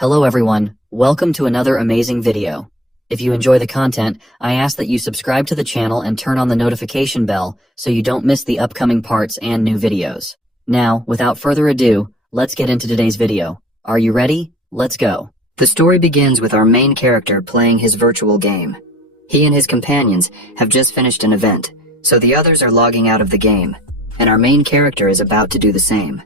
Hello everyone, welcome to another amazing video. If you enjoy the content, I ask that you subscribe to the channel and turn on the notification bell so you don't miss the upcoming parts and new videos. Now, without further ado, let's get into today's video. Are you ready? Let's go. The story begins with our main character playing his virtual game. He and his companions have just finished an event, so the others are logging out of the game, and our main character is about to do the same.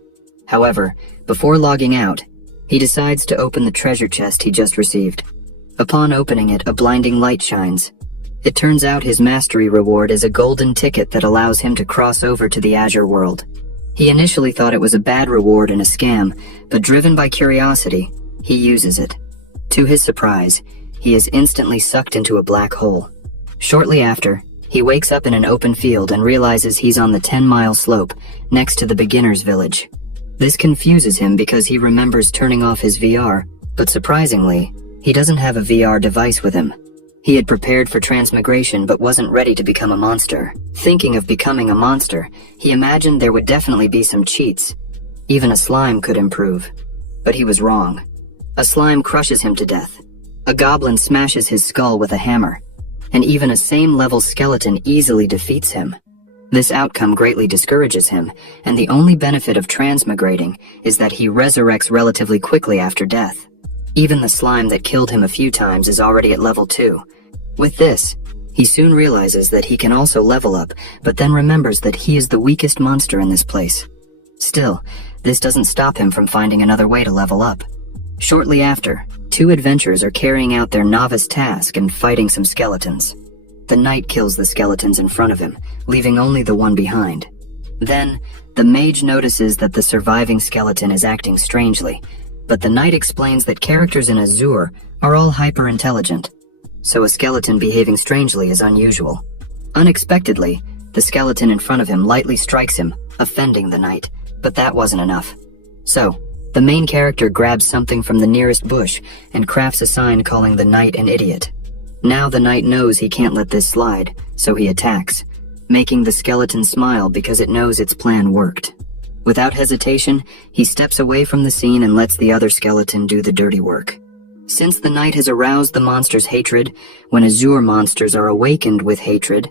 However, before logging out, he decides to open the treasure chest he just received. Upon opening it, a blinding light shines. It turns out his mastery reward is a golden ticket that allows him to cross over to the Azure world. He initially thought it was a bad reward and a scam, but driven by curiosity, he uses it. To his surprise, he is instantly sucked into a black hole. Shortly after, he wakes up in an open field and realizes he's on the 10-mile slope next to the beginner's village. This confuses him because he remembers turning off his VR, but surprisingly, he doesn't have a VR device with him. He had prepared for transmigration but wasn't ready to become a monster. Thinking of becoming a monster, he imagined there would definitely be some cheats. Even a slime could improve. But he was wrong. A slime crushes him to death. A goblin smashes his skull with a hammer. And even a same-level skeleton easily defeats him. This outcome greatly discourages him, and the only benefit of transmigrating is that he resurrects relatively quickly after death. Even the slime that killed him a few times is already at level 2. With this, he soon realizes that he can also level up, but then remembers that he is the weakest monster in this place. Still, this doesn't stop him from finding another way to level up. Shortly after, 2 adventurers are carrying out their novice task and fighting some skeletons. The knight kills the skeletons in front of him, leaving only the one behind. Then, the mage notices that the surviving skeleton is acting strangely, but the knight explains that characters in Azure are all hyper-intelligent, so a skeleton behaving strangely is unusual. Unexpectedly, the skeleton in front of him lightly strikes him, offending the knight, but that wasn't enough. So, the main character grabs something from the nearest bush and crafts a sign calling the knight an idiot. Now the knight knows he can't let this slide, so he attacks, making the skeleton smile because it knows its plan worked. Without hesitation, he steps away from the scene and lets the other skeleton do the dirty work. Since the knight has aroused the monster's hatred, when Azure monsters are awakened with hatred,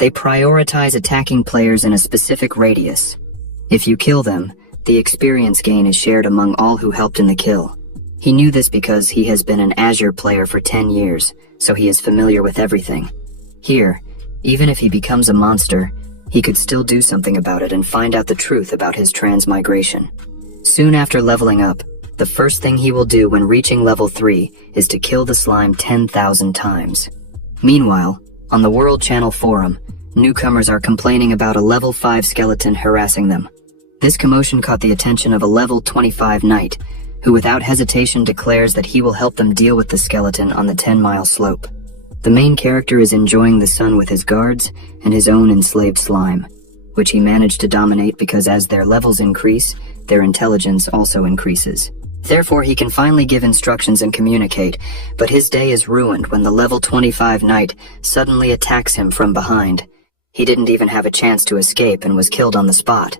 they prioritize attacking players in a specific radius. If you kill them, the experience gain is shared among all who helped in the kill. He knew this because he has been an Azure player for 10 years, so he is familiar with everything. Here, even if he becomes a monster, he could still do something about it and find out the truth about his transmigration. Soon after leveling up, the first thing he will do when reaching level 3 is to kill the slime 10,000 times. Meanwhile, on the World Channel forum, newcomers are complaining about a level 5 skeleton harassing them. This commotion caught the attention of a level 25 knight, who without hesitation declares that he will help them deal with the skeleton on the 10-mile slope. The main character is enjoying the sun with his guards and his own enslaved slime, which he managed to dominate because as their levels increase, their intelligence also increases. Therefore, he can finally give instructions and communicate, but his day is ruined when the level 25 knight suddenly attacks him from behind. He didn't even have a chance to escape and was killed on the spot.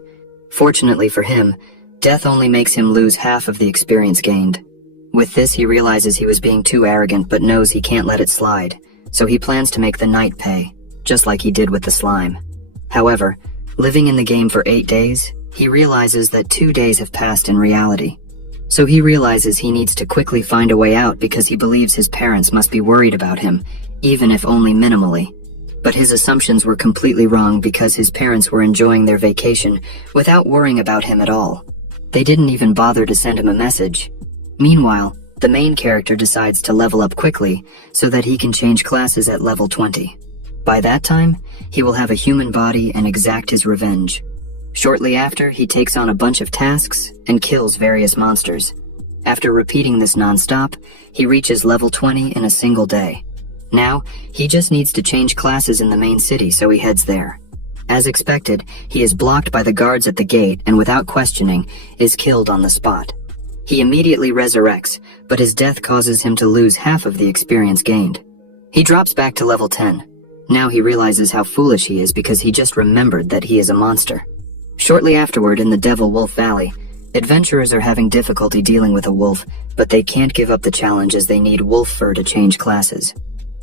Fortunately for him, death only makes him lose half of the experience gained. With this, he realizes he was being too arrogant but knows he can't let it slide, so he plans to make the knight pay, just like he did with the slime. However, living in the game for 8 days, he realizes that 2 days have passed in reality. So he realizes he needs to quickly find a way out because he believes his parents must be worried about him, even if only minimally. But his assumptions were completely wrong because his parents were enjoying their vacation without worrying about him at all. They didn't even bother to send him a message. Meanwhile, the main character decides to level up quickly so that he can change classes at level 20. By that time, he will have a human body and exact his revenge. Shortly after, he takes on a bunch of tasks and kills various monsters. After repeating this non-stop, he reaches level 20 in a single day. Now, he just needs to change classes in the main city, so he heads there. As expected, he is blocked by the guards at the gate and without questioning, is killed on the spot. He immediately resurrects, but his death causes him to lose half of the experience gained. He drops back to level 10. Now he realizes how foolish he is because he just remembered that he is a monster. Shortly afterward in the Devil Wolf Valley, Adventurers are having difficulty dealing with a wolf, but they can't give up the challenge as they need wolf fur to change classes.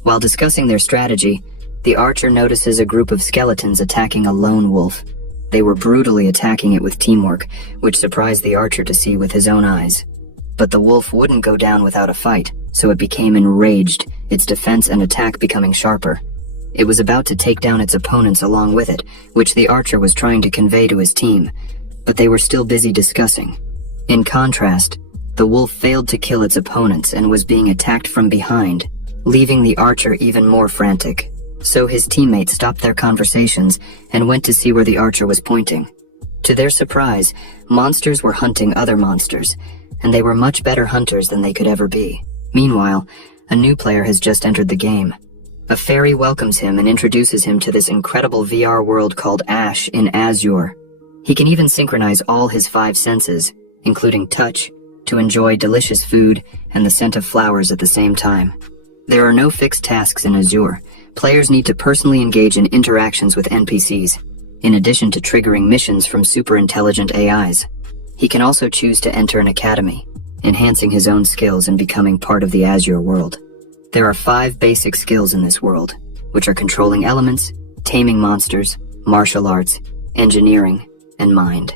While discussing their strategy, the archer notices a group of skeletons attacking a lone wolf. They were brutally attacking it with teamwork, which surprised the archer to see with his own eyes. But the wolf wouldn't go down without a fight, so it became enraged, its defense and attack becoming sharper. It was about to take down its opponents along with it, which the archer was trying to convey to his team, but they were still busy discussing. In contrast, the wolf failed to kill its opponents and was being attacked from behind, leaving the archer even more frantic. So his teammates stopped their conversations and went to see where the archer was pointing. To their surprise, monsters were hunting other monsters, and they were much better hunters than they could ever be. Meanwhile, a new player has just entered the game. A fairy welcomes him and introduces him to this incredible VR world called Ash in Azure. He can even synchronize all his 5 senses, including touch, to enjoy delicious food and the scent of flowers at the same time. There are no fixed tasks in Azure. Players need to personally engage in interactions with NPCs, in addition to triggering missions from super intelligent AIs. He can also choose to enter an academy, enhancing his own skills and becoming part of the Azure world. There are 5 basic skills in this world, which are controlling elements, taming monsters, martial arts, engineering, and mind.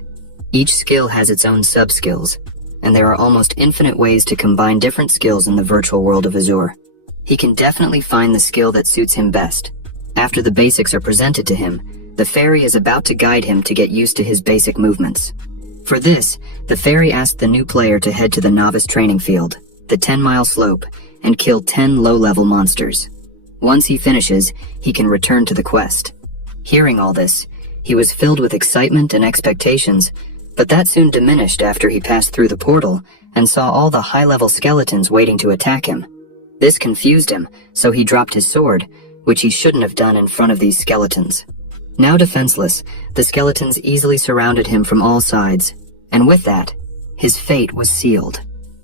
Each skill has its own sub-skills, and there are almost infinite ways to combine different skills in the virtual world of Azure. He can definitely find the skill that suits him best. After the basics are presented to him, the fairy is about to guide him to get used to his basic movements. For this, the fairy asked the new player to head to the novice training field, the 10-mile slope, and kill 10 low-level monsters. Once he finishes, he can return to the quest. Hearing all this, he was filled with excitement and expectations, but that soon diminished after he passed through the portal and saw all the high-level skeletons waiting to attack him. This confused him, so he dropped his sword, which he shouldn't have done in front of these skeletons. Now defenseless, the skeletons easily surrounded him from all sides, and with that, his fate was sealed.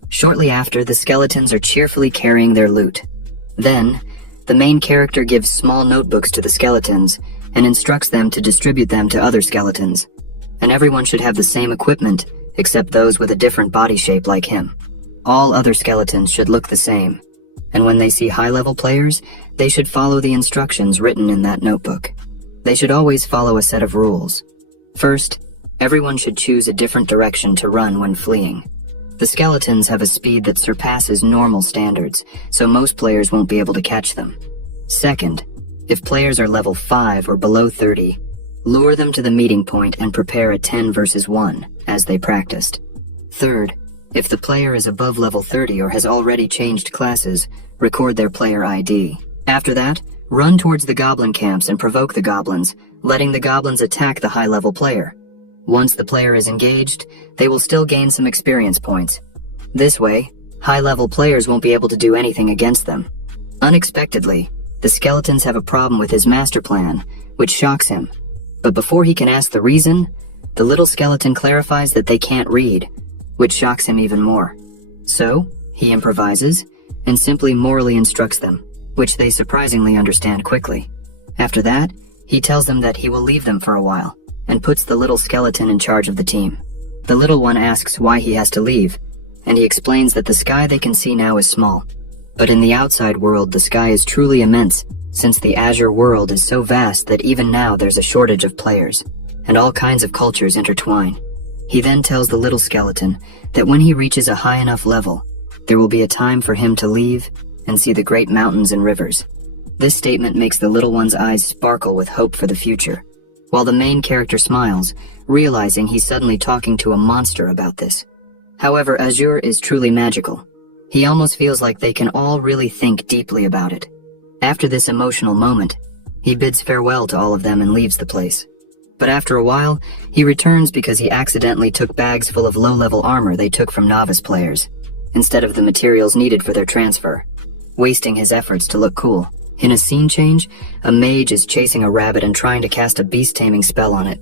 Shortly after, the skeletons are cheerfully carrying their loot. Then, the main character gives small notebooks to the skeletons and instructs them to distribute them to other skeletons. And everyone should have the same equipment, except those with a different body shape like him. All other skeletons should look the same, and when they see high-level players, they should follow the instructions written in that notebook. They should always follow a set of rules. First, everyone should choose a different direction to run when fleeing. The skeletons have a speed that surpasses normal standards, so most players won't be able to catch them. Second, if players are level 5 or below 30, lure them to the meeting point and prepare a 10 versus 1, as they practiced. Third, if the player is above level 30 or has already changed classes, record their player ID. After that, run towards the goblin camps and provoke the goblins, letting the goblins attack the high-level player. Once the player is engaged, they will still gain some experience points. This way, high-level players won't be able to do anything against them. Unexpectedly, the skeletons have a problem with his master plan, which shocks him. But before he can ask the reason, the little skeleton clarifies that they can't read, which shocks him even more. So, he improvises, and simply morally instructs them, which they surprisingly understand quickly. After that, he tells them that he will leave them for a while, and puts the little skeleton in charge of the team. The little one asks why he has to leave, and he explains that the sky they can see now is small. But in the outside world, the sky is truly immense, since the Azure world is so vast that even now there's a shortage of players, and all kinds of cultures intertwine. He then tells the little skeleton that when he reaches a high enough level, there will be a time for him to leave and see the great mountains and rivers. This statement makes the little one's eyes sparkle with hope for the future, while the main character smiles, realizing he's suddenly talking to a monster about this. However, Azure is truly magical. He almost feels like they can all really think deeply about it. After this emotional moment, he bids farewell to all of them and leaves the place. But after a while, he returns because he accidentally took bags full of low-level armor they took from novice players, instead of the materials needed for their transfer, wasting his efforts to look cool. In a scene change, a mage is chasing a rabbit and trying to cast a beast-taming spell on it.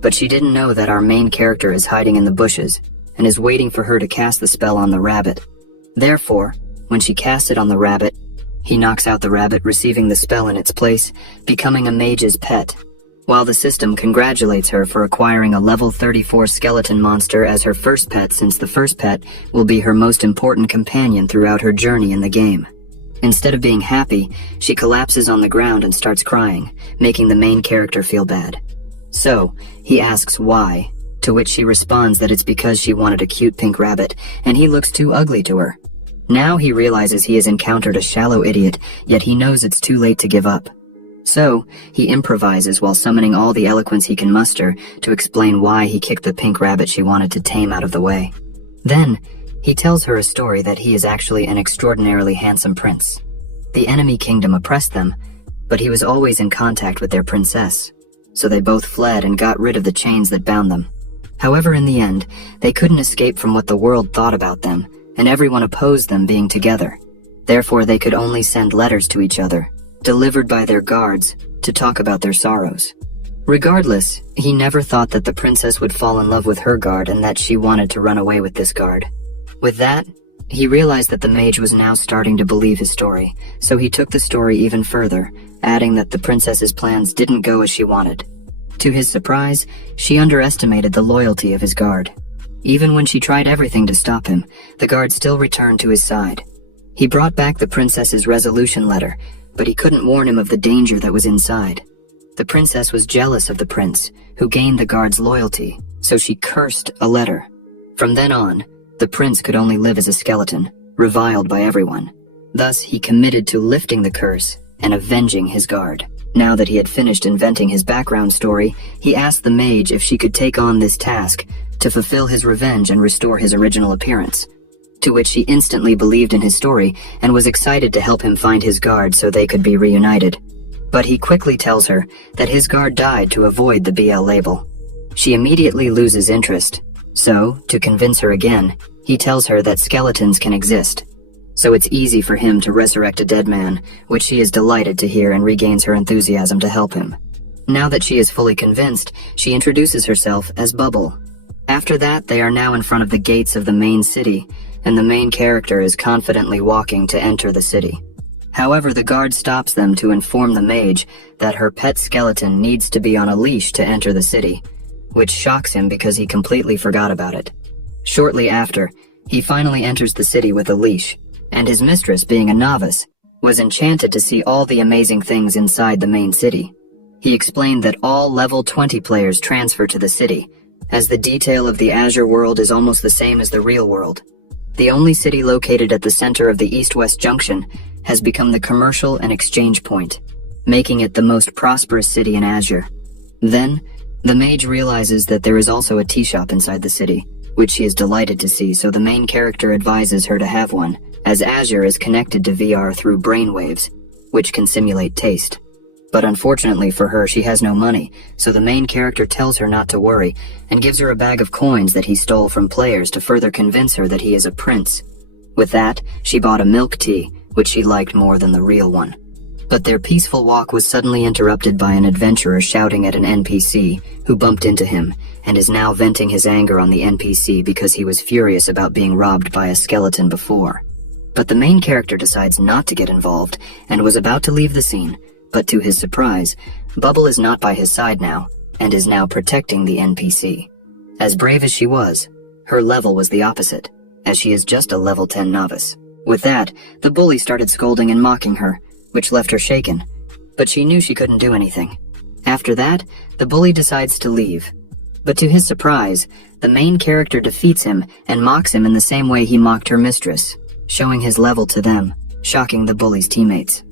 But she didn't know that our main character is hiding in the bushes and is waiting for her to cast the spell on the rabbit. Therefore, when she casts it on the rabbit, he knocks out the rabbit, receiving the spell in its place, becoming a mage's pet. while the system congratulates her for acquiring a level 34 skeleton monster as her first pet, since the first pet will be her most important companion throughout her journey in the game. Instead of being happy, she collapses on the ground and starts crying, making the main character feel bad. So, he asks why, to which she responds that it's because she wanted a cute pink rabbit, and he looks too ugly to her. Now he realizes he has encountered a shallow idiot, yet he knows it's too late to give up. So, he improvises while summoning all the eloquence he can muster to explain why he kicked the pink rabbit she wanted to tame out of the way. Then, he tells her a story that he is actually an extraordinarily handsome prince. The enemy kingdom oppressed them, but he was always in contact with their princess, so they both fled and got rid of the chains that bound them. However, in the end, they couldn't escape from what the world thought about them, and everyone opposed them being together. Therefore, they could only send letters to each other, delivered by their guards, to talk about their sorrows. Regardless, he never thought that the princess would fall in love with her guard and that she wanted to run away with this guard. With that, he realized that the mage was now starting to believe his story, so he took the story even further, adding that the princess's plans didn't go as she wanted. To his surprise, she underestimated the loyalty of his guard. Even when she tried everything to stop him, the guard still returned to his side. He brought back the princess's resolution letter, but he couldn't warn him of the danger that was inside. The princess was jealous of the prince, who gained the guard's loyalty, so she cursed a letter. From then on, the prince could only live as a skeleton, reviled by everyone. Thus, he committed to lifting the curse and avenging his guard. Now that he had finished inventing his background story, he asked the mage if she could take on this task to fulfill his revenge and restore his original appearance, to which she instantly believed in his story and was excited to help him find his guard so they could be reunited. But he quickly tells her that his guard died to avoid the BL label. She immediately loses interest, so, to convince her again, he tells her that skeletons can exist, so it's easy for him to resurrect a dead man, which she is delighted to hear and regains her enthusiasm to help him. Now that she is fully convinced, she introduces herself as Bubble. After that, they are now in front of the gates of the main city, and the main character is confidently walking to enter the city. However, the guard stops them to inform the mage that her pet skeleton needs to be on a leash to enter the city, which shocks him because he completely forgot about it. Shortly after, he finally enters the city with a leash, and his mistress, being a novice, was enchanted to see all the amazing things inside the main city. He explained that all level 20 players transfer to the city, as the detail of the Azure world is almost the same as the real world. The only city located at the center of the east-west junction has become the commercial and exchange point, making it the most prosperous city in Azure. Then, the mage realizes that there is also a tea shop inside the city, which she is delighted to see, so the main character advises her to have one, as Azure is connected to VR through brainwaves, which can simulate taste. But unfortunately for her, she has no money, so the main character tells her not to worry, and gives her a bag of coins that he stole from players to further convince her that he is a prince. With that, she bought a milk tea, which she liked more than the real one. But their peaceful walk was suddenly interrupted by an adventurer shouting at an NPC, who bumped into him, and is now venting his anger on the NPC because he was furious about being robbed by a skeleton before. But the main character decides not to get involved, and was about to leave the scene, but to his surprise, Bubble is not by his side now, and is now protecting the NPC. As brave as she was, her level was the opposite, as she is just a level 10 novice. With that, the bully started scolding and mocking her, which left her shaken, but she knew she couldn't do anything. After that, the bully decides to leave. But to his surprise, the main character defeats him and mocks him in the same way he mocked her mistress, showing his level to them, shocking the bully's teammates.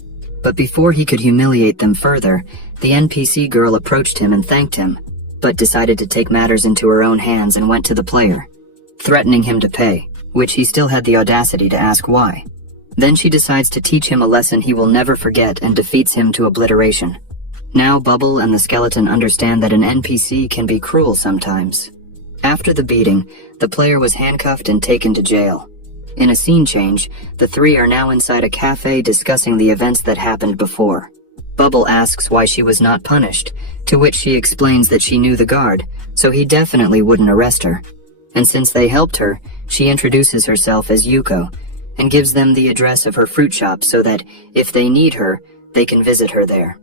But before he could humiliate them further, the NPC girl approached him and thanked him, but decided to take matters into her own hands and went to the player, threatening him to pay, which he still had the audacity to ask why. Then she decides to teach him a lesson he will never forget and defeats him to obliteration. Now Bubble and the skeleton understand that an NPC can be cruel sometimes. After the beating, the player was handcuffed and taken to jail. In a scene change, the three are now inside a cafe discussing the events that happened before. Bubble asks why she was not punished, to which she explains that she knew the guard, so he definitely wouldn't arrest her. And since they helped her, she introduces herself as Yuko, and gives them the address of her fruit shop so that, if they need her, they can visit her there.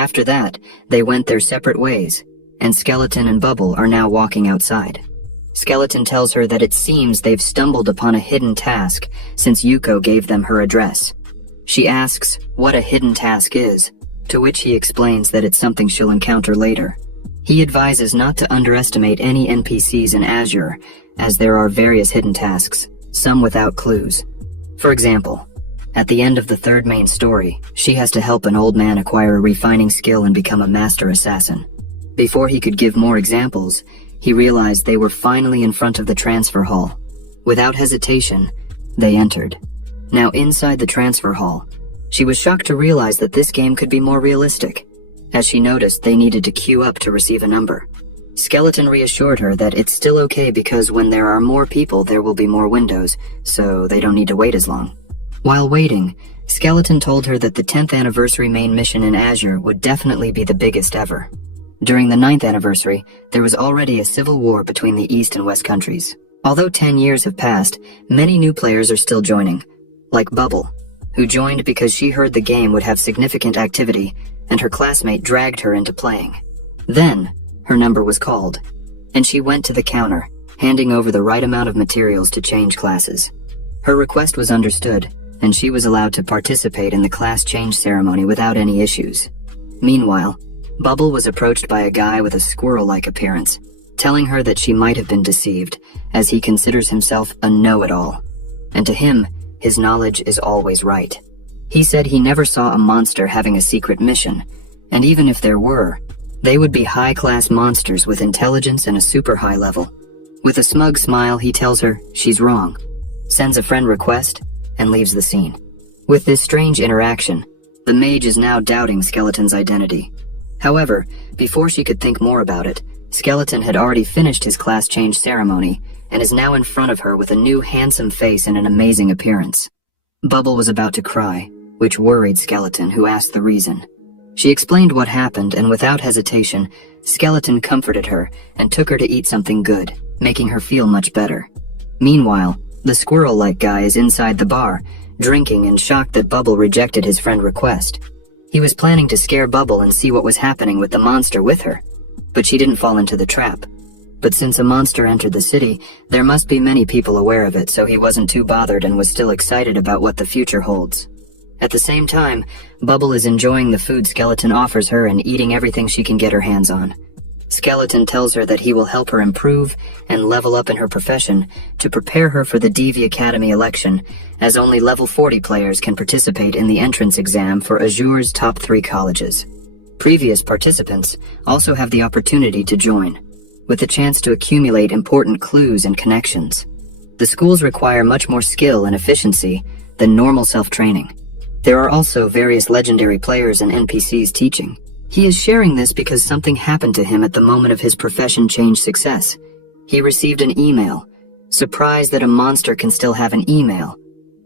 After that, they went their separate ways, and Skeleton and Bubble are now walking outside. Skeleton tells her that it seems they've stumbled upon a hidden task since Yuko gave them her address. She asks what a hidden task is, to which he explains that it's something she'll encounter later. He advises not to underestimate any NPCs in Azure, as there are various hidden tasks, some without clues. For example, at the end of the third main story, she has to help an old man acquire a refining skill and become a master assassin. Before he could give more examples, he realized they were finally in front of the transfer hall. Without hesitation, they entered. Now inside the transfer hall, she was shocked to realize that this game could be more realistic, as she noticed they needed to queue up to receive a number. Skeleton reassured her that it's still okay because when there are more people there will be more windows, so they don't need to wait as long. While waiting, Skeleton told her that the 10th anniversary main mission in Azure would definitely be the biggest ever. During the 9th anniversary, there was already a civil war between the East and West countries. Although 10 years have passed, many new players are still joining, like Bubble, who joined because she heard the game would have significant activity and her classmate dragged her into playing. Then, her number was called, and she went to the counter, handing over the right amount of materials to change classes. Her request was understood, and she was allowed to participate in the class change ceremony without any issues. Meanwhile, Bubble was approached by a guy with a squirrel-like appearance, telling her that she might have been deceived, as he considers himself a know-it-all, and to him, his knowledge is always right. He said he never saw a monster having a secret mission, and even if there were, they would be high-class monsters with intelligence and a super high level. With a smug smile, he tells her she's wrong, sends a friend request, and leaves the scene. With this strange interaction, the mage is now doubting Skeleton's identity. However, before she could think more about it, Skeleton had already finished his class change ceremony and is now in front of her with a new handsome face and an amazing appearance. Bubble was about to cry, which worried Skeleton, who asked the reason. She explained what happened, and without hesitation, Skeleton comforted her and took her to eat something good, making her feel much better. Meanwhile, the squirrel-like guy is inside the bar, drinking and shocked that Bubble rejected his friend request. He was planning to scare Bubble and see what was happening with the monster with her, but she didn't fall into the trap. But since a monster entered the city, there must be many people aware of it, so he wasn't too bothered and was still excited about what the future holds. At the same time, Bubble is enjoying the food Skeleton offers her and eating everything she can get her hands on. Skeleton tells her that he will help her improve and level up in her profession to prepare her for the DV Academy election, as only level 40 players can participate in the entrance exam for Azure's top 3 colleges. Previous participants also have the opportunity to join, with a chance to accumulate important clues and connections. The schools require much more skill and efficiency than normal self-training. There are also various legendary players and NPCs teaching. He is sharing this because something happened to him at the moment of his profession change success. He received an email, surprised that a monster can still have an email.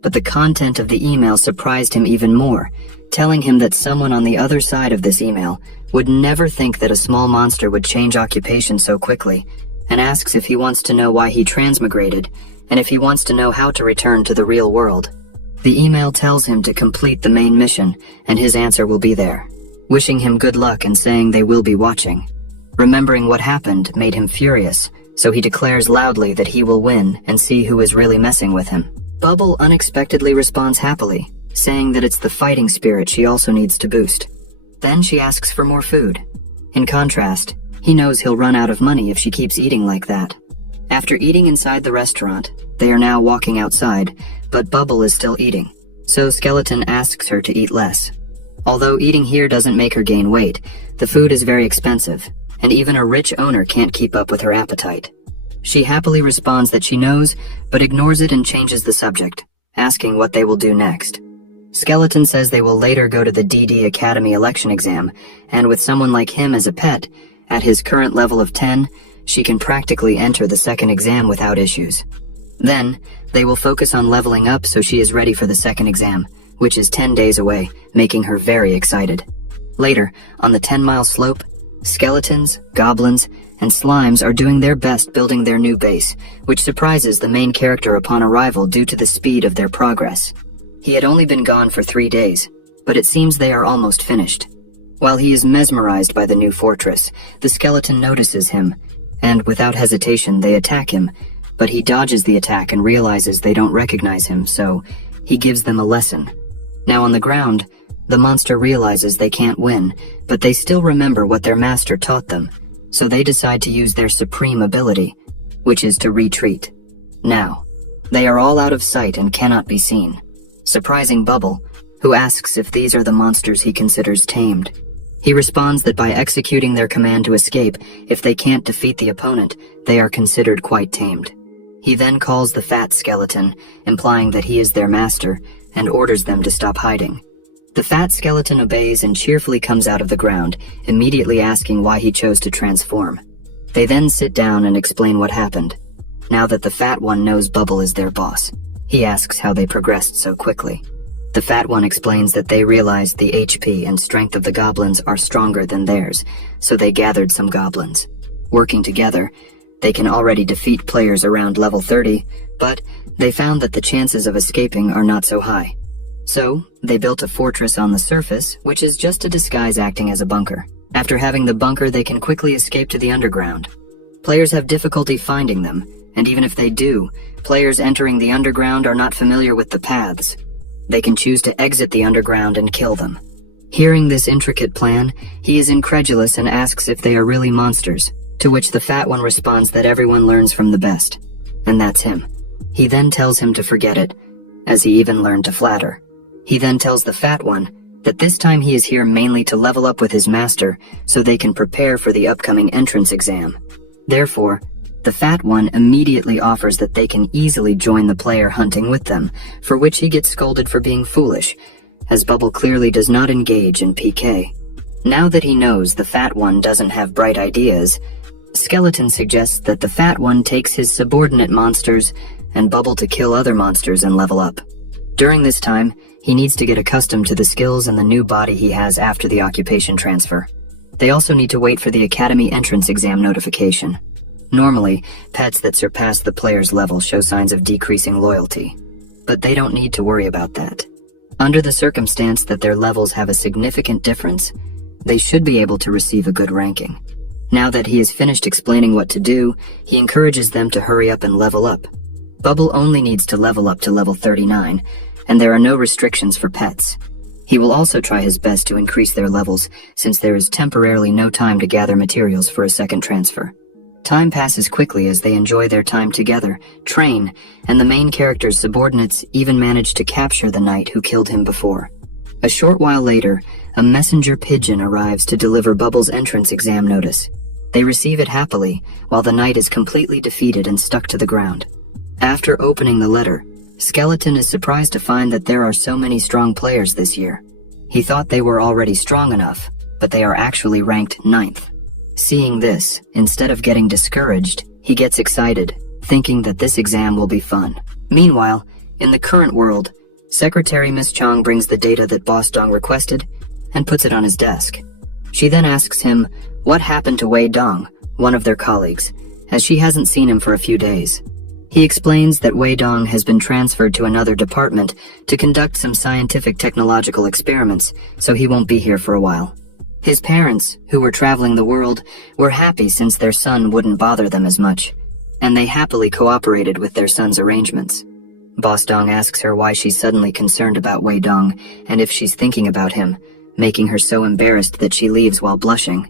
But the content of the email surprised him even more, telling him that someone on the other side of this email would never think that a small monster would change occupation so quickly, and asks if he wants to know why he transmigrated, and if he wants to know how to return to the real world. The email tells him to complete the main mission, and his answer will be there, wishing him good luck and saying they will be watching. Remembering what happened made him furious, so he declares loudly that he will win and see who is really messing with him. Bubble unexpectedly responds happily, saying that it's the fighting spirit she also needs to boost. Then she asks for more food. In contrast, he knows he'll run out of money if she keeps eating like that. After eating inside the restaurant, they are now walking outside, but Bubble is still eating, so Skeleton asks her to eat less. Although eating here doesn't make her gain weight, the food is very expensive, and even a rich owner can't keep up with her appetite. She happily responds that she knows, but ignores it and changes the subject, asking what they will do next. Skeleton says they will later go to the DD Academy election exam, and with someone like him as a pet, at his current level of 10, she can practically enter the second exam without issues. Then, they will focus on leveling up so she is ready for the second exam, which is 10 days away, making her very excited. Later, on the 10-mile slope, skeletons, goblins, and slimes are doing their best building their new base, which surprises the main character upon arrival due to the speed of their progress. He had only been gone for 3 days, but it seems they are almost finished. While he is mesmerized by the new fortress, the skeleton notices him, and without hesitation they attack him, but he dodges the attack and realizes they don't recognize him, so he gives them a lesson. Now on the ground, the monster realizes they can't win, but they still remember what their master taught them, so they decide to use their supreme ability, which is to retreat. Now, they are all out of sight and cannot be seen, surprising Bubble, who asks if these are the monsters he considers tamed. He responds that by executing their command to escape, if they can't defeat the opponent, they are considered quite tamed. He then calls the fat skeleton, implying that he is their master, and orders them to stop hiding. The fat skeleton obeys and cheerfully comes out of the ground, immediately asking why he chose to transform. They then sit down and explain what happened. Now that the fat one knows Bubble is their boss, he asks how they progressed so quickly. The fat one explains that they realized the HP and strength of the goblins are stronger than theirs, so they gathered some goblins. Working together, they can already defeat players around level 30, but they found that the chances of escaping are not so high. So, they built a fortress on the surface, which is just a disguise acting as a bunker. After having the bunker, they can quickly escape to the underground. Players have difficulty finding them, and even if they do, players entering the underground are not familiar with the paths. They can choose to exit the underground and kill them. Hearing this intricate plan, he is incredulous and asks if they are really monsters, to which the fat one responds that everyone learns from the best, and that's him. He then tells him to forget it, as he even learned to flatter. He then tells the fat one that this time he is here mainly to level up with his master so they can prepare for the upcoming entrance exam. Therefore, the fat one immediately offers that they can easily join the player hunting with them, for which he gets scolded for being foolish, as Bubble clearly does not engage in PK. Now that he knows the fat one doesn't have bright ideas, Skeleton suggests that the fat one takes his subordinate monsters and Bubble to kill other monsters and level up. During this time, he needs to get accustomed to the skills and the new body he has after the occupation transfer. They also need to wait for the Academy entrance exam notification. Normally, pets that surpass the player's level show signs of decreasing loyalty, but they don't need to worry about that. Under the circumstance that their levels have a significant difference, they should be able to receive a good ranking. Now that he has finished explaining what to do, he encourages them to hurry up and level up. Bubble only needs to level up to level 39, and there are no restrictions for pets. He will also try his best to increase their levels, since there is temporarily no time to gather materials for a second transfer. Time passes quickly as they enjoy their time together, train, and the main character's subordinates even manage to capture the knight who killed him before. A short while later, a messenger pigeon arrives to deliver Bubble's entrance exam notice. They receive it happily, while the knight is completely defeated and stuck to the ground. After opening the letter, Skeleton is surprised to find that there are so many strong players this year. He thought they were already strong enough, but they are actually ranked 9th. Seeing this, instead of getting discouraged, he gets excited, thinking that this exam will be fun. Meanwhile, in the current world, Secretary Miss Chong brings the data that Boss Dong requested and puts it on his desk. She then asks him what happened to Wei Dong, one of their colleagues, as she hasn't seen him for a few days. He explains that Wei Dong has been transferred to another department to conduct some scientific technological experiments, so he won't be here for a while. His parents, who were traveling the world, were happy since their son wouldn't bother them as much, and they happily cooperated with their son's arrangements. Boss Dong asks her why she's suddenly concerned about Wei Dong and if she's thinking about him, making her so embarrassed that she leaves while blushing.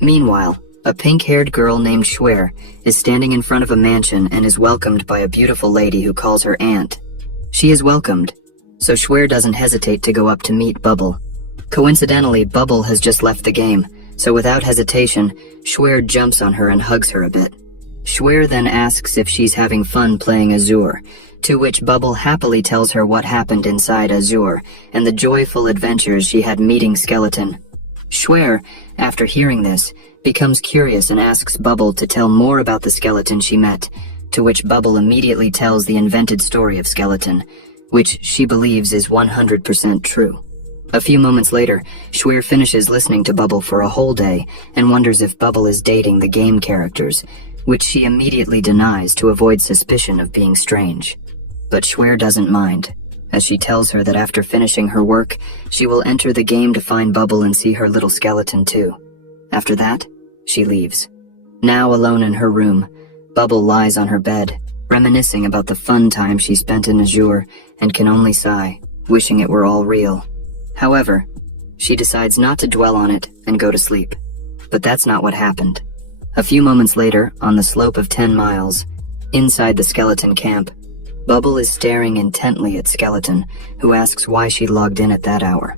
Meanwhile, a pink-haired girl named Schwer is standing in front of a mansion and is welcomed by a beautiful lady who calls her aunt. She is welcomed, so Schwer doesn't hesitate to go up to meet Bubble. Coincidentally, Bubble has just left the game, so without hesitation, Schwer jumps on her and hugs her a bit. Schwer then asks if she's having fun playing Azure, to which Bubble happily tells her what happened inside Azure and the joyful adventures she had meeting Skeleton. Schwer, after hearing this, becomes curious and asks Bubble to tell more about the skeleton she met, to which Bubble immediately tells the invented story of Skeleton, which she believes is 100% true. A few moments later, Schwer finishes listening to Bubble for a whole day and wonders if Bubble is dating the game characters, which she immediately denies to avoid suspicion of being strange. But Schwer doesn't mind, as she tells her that after finishing her work, she will enter the game to find Bubble and see her little skeleton too. After that, she leaves. Now alone in her room, Bubble lies on her bed, reminiscing about the fun time she spent in Azure, and can only sigh, wishing it were all real. However, she decides not to dwell on it and go to sleep. But that's not what happened. A few moments later, on the slope of 10 miles, inside the skeleton camp, Bubble is staring intently at Skeleton, who asks why she logged in at that hour.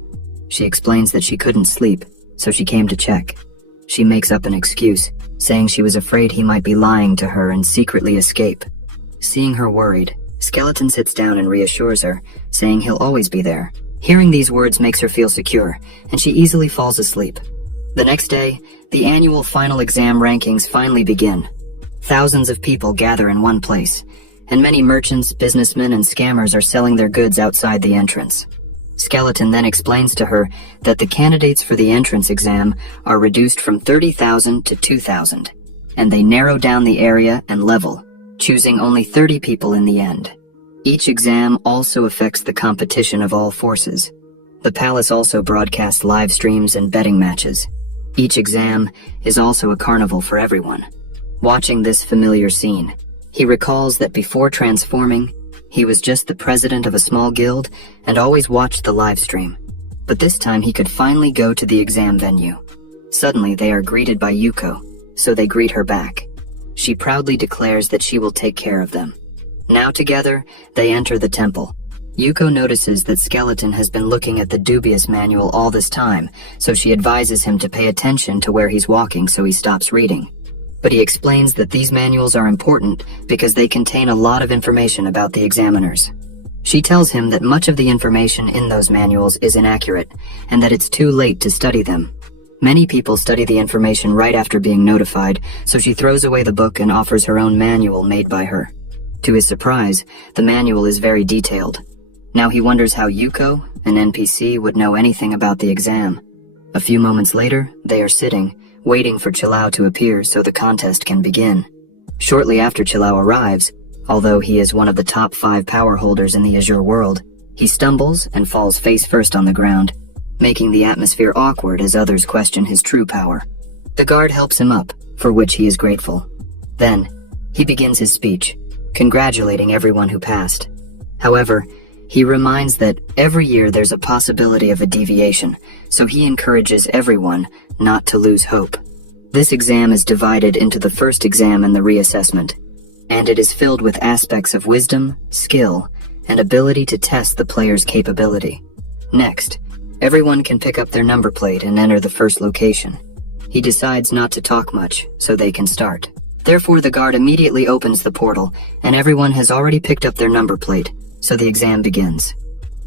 She explains that she couldn't sleep, so she came to check. She makes up an excuse, saying she was afraid he might be lying to her and secretly escape. Seeing her worried, Skeleton sits down and reassures her, saying he'll always be there. Hearing these words makes her feel secure, and she easily falls asleep. The next day, the annual final exam rankings finally begin. Thousands of people gather in one place, and many merchants, businessmen, and scammers are selling their goods outside the entrance. Skeleton then explains to her that the candidates for the entrance exam are reduced from 30,000 to 2,000, and they narrow down the area and level, choosing only 30 people in the end. Each exam also affects the competition of all forces. The palace also broadcasts live streams and betting matches. Each exam is also a carnival for everyone. Watching this familiar scene, he recalls that before transforming, he was just the president of a small guild and always watched the live stream. But this time he could finally go to the exam venue. Suddenly they are greeted by Yuko, so they greet her back. She proudly declares that she will take care of them. Now together, they enter the temple. Yuko notices that Skeleton has been looking at the dubious manual all this time, so she advises him to pay attention to where he's walking so he stops reading. But he explains that these manuals are important because they contain a lot of information about the examiners. She tells him that much of the information in those manuals is inaccurate, and that it's too late to study them. Many people study the information right after being notified, so she throws away the book and offers her own manual made by her. To his surprise, the manual is very detailed. Now he wonders how Yuko, an NPC, would know anything about the exam. A few moments later, they are sitting, waiting for Chilao to appear so the contest can begin. Shortly after Chilao arrives, although he is one of the top 5 power holders in the Azure world, he stumbles and falls face first on the ground, making the atmosphere awkward as others question his true power. The guard helps him up, for which he is grateful. Then, he begins his speech, congratulating everyone who passed. However, he reminds that every year there's a possibility of a deviation, so he encourages everyone not to lose hope. This exam is divided into the first exam and the reassessment, and it is filled with aspects of wisdom, skill, and ability to test the player's capability. Next, everyone can pick up their number plate and enter the first location. He decides not to talk much, so they can start. Therefore, the guard immediately opens the portal, and everyone has already picked up their number plate, so the exam begins.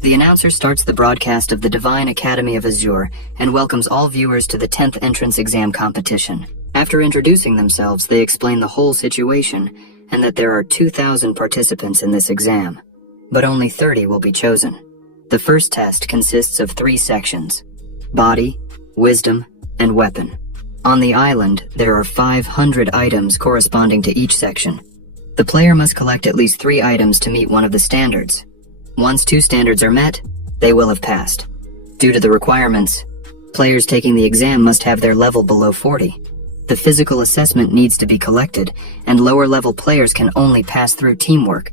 The announcer starts the broadcast of the Divine Academy of Azure and welcomes all viewers to the 10th entrance exam competition. After introducing themselves, they explain the whole situation and that there are 2,000 participants in this exam, but only 30 will be chosen. The first test consists of 3 sections: body, wisdom, and weapon. On the island, there are 500 items corresponding to each section. The player must collect at least 3 items to meet one of the standards. Once 2 standards are met, they will have passed. Due to the requirements, players taking the exam must have their level below 40. The physical assessment needs to be collected, and lower-level players can only pass through teamwork.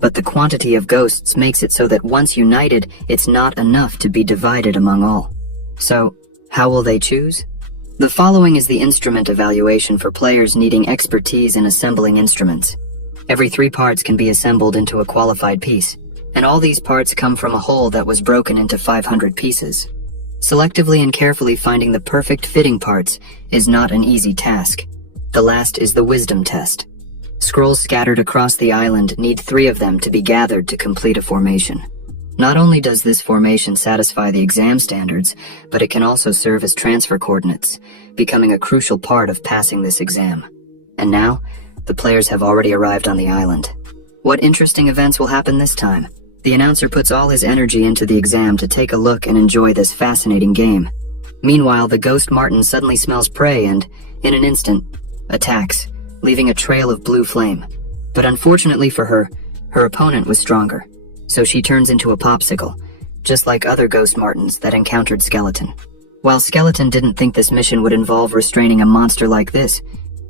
But the quantity of ghosts makes it so that once united, it's not enough to be divided among all. So, how will they choose? The following is the instrument evaluation for players needing expertise in assembling instruments. Every 3 parts can be assembled into a qualified piece, and all these parts come from a whole that was broken into 500 pieces. Selectively and carefully finding the perfect fitting parts is not an easy task. The last is the wisdom test. Scrolls scattered across the island need 3 of them to be gathered to complete a formation. Not only does this formation satisfy the exam standards, but it can also serve as transfer coordinates, becoming a crucial part of passing this exam. And now, the players have already arrived on the island. What interesting events will happen this time? The announcer puts all his energy into the exam to take a look and enjoy this fascinating game. Meanwhile, the ghost Martin suddenly smells prey and, in an instant, attacks, leaving a trail of blue flame. But unfortunately for her, her opponent was stronger. so she turns into a popsicle, just like other ghost martins that encountered Skeleton. While Skeleton didn't think this mission would involve restraining a monster like this,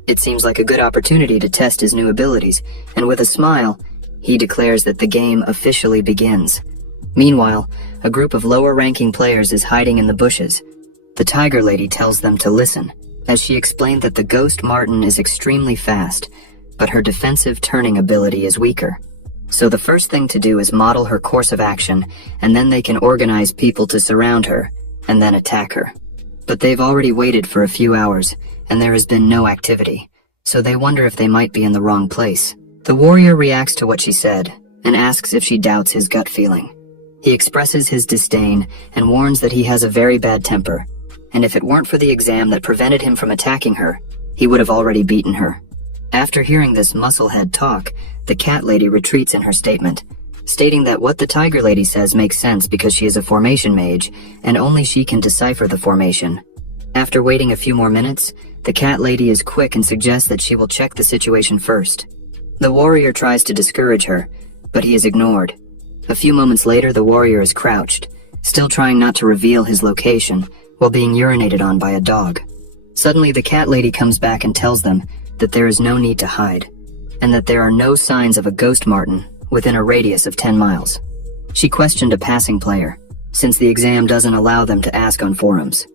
it seems like a good opportunity to test his new abilities, and with a smile, he declares that the game officially begins. Meanwhile, a group of lower-ranking players is hiding in the bushes. The Tiger Lady tells them to listen, as she explained that the Ghost Martin is extremely fast, but her defensive turning ability is weaker. So the first thing to do is model her course of action, and then they can organize people to surround her, and then attack her. But they've already waited for a few hours, and there has been no activity, so they wonder if they might be in the wrong place. The warrior reacts to what she said, and asks if she doubts his gut feeling. He expresses his disdain and warns that he has a very bad temper, and if it weren't for the exam that prevented him from attacking her, he would have already beaten her. After hearing this musclehead talk, the Cat Lady retreats in her statement, stating that what the Tiger Lady says makes sense because she is a formation mage, and only she can decipher the formation. After waiting a few more minutes, the Cat Lady is quick and suggests that she will check the situation first. The warrior tries to discourage her, but he is ignored. A few moments later, the warrior is crouched, still trying not to reveal his location, while being urinated on by a dog. Suddenly, the Cat Lady comes back and tells them that there is no need to hide, and that there are no signs of a ghost martin within a radius of 10 miles. She questioned a passing player, since the exam doesn't allow them to ask on forums.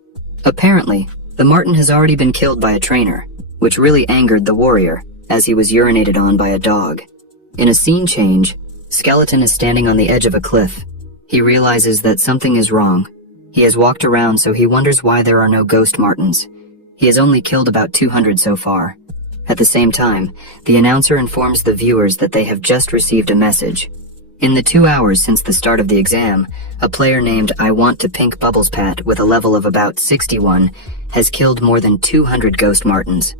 Apparently, the martin has already been killed by a trainer, which really angered the warrior, as he was urinated on by a dog. In a scene change, Skeleton is standing on the edge of a cliff. He realizes that something is wrong. He has walked around, so he wonders why there are no ghost martins. He has only killed about 200 so far. At the same time, the announcer informs the viewers that they have just received a message. In the 2 hours since the start of the exam, a player named I Want to Pink Bubbles Pat with a level of about 61 has killed more than 200 ghost martins.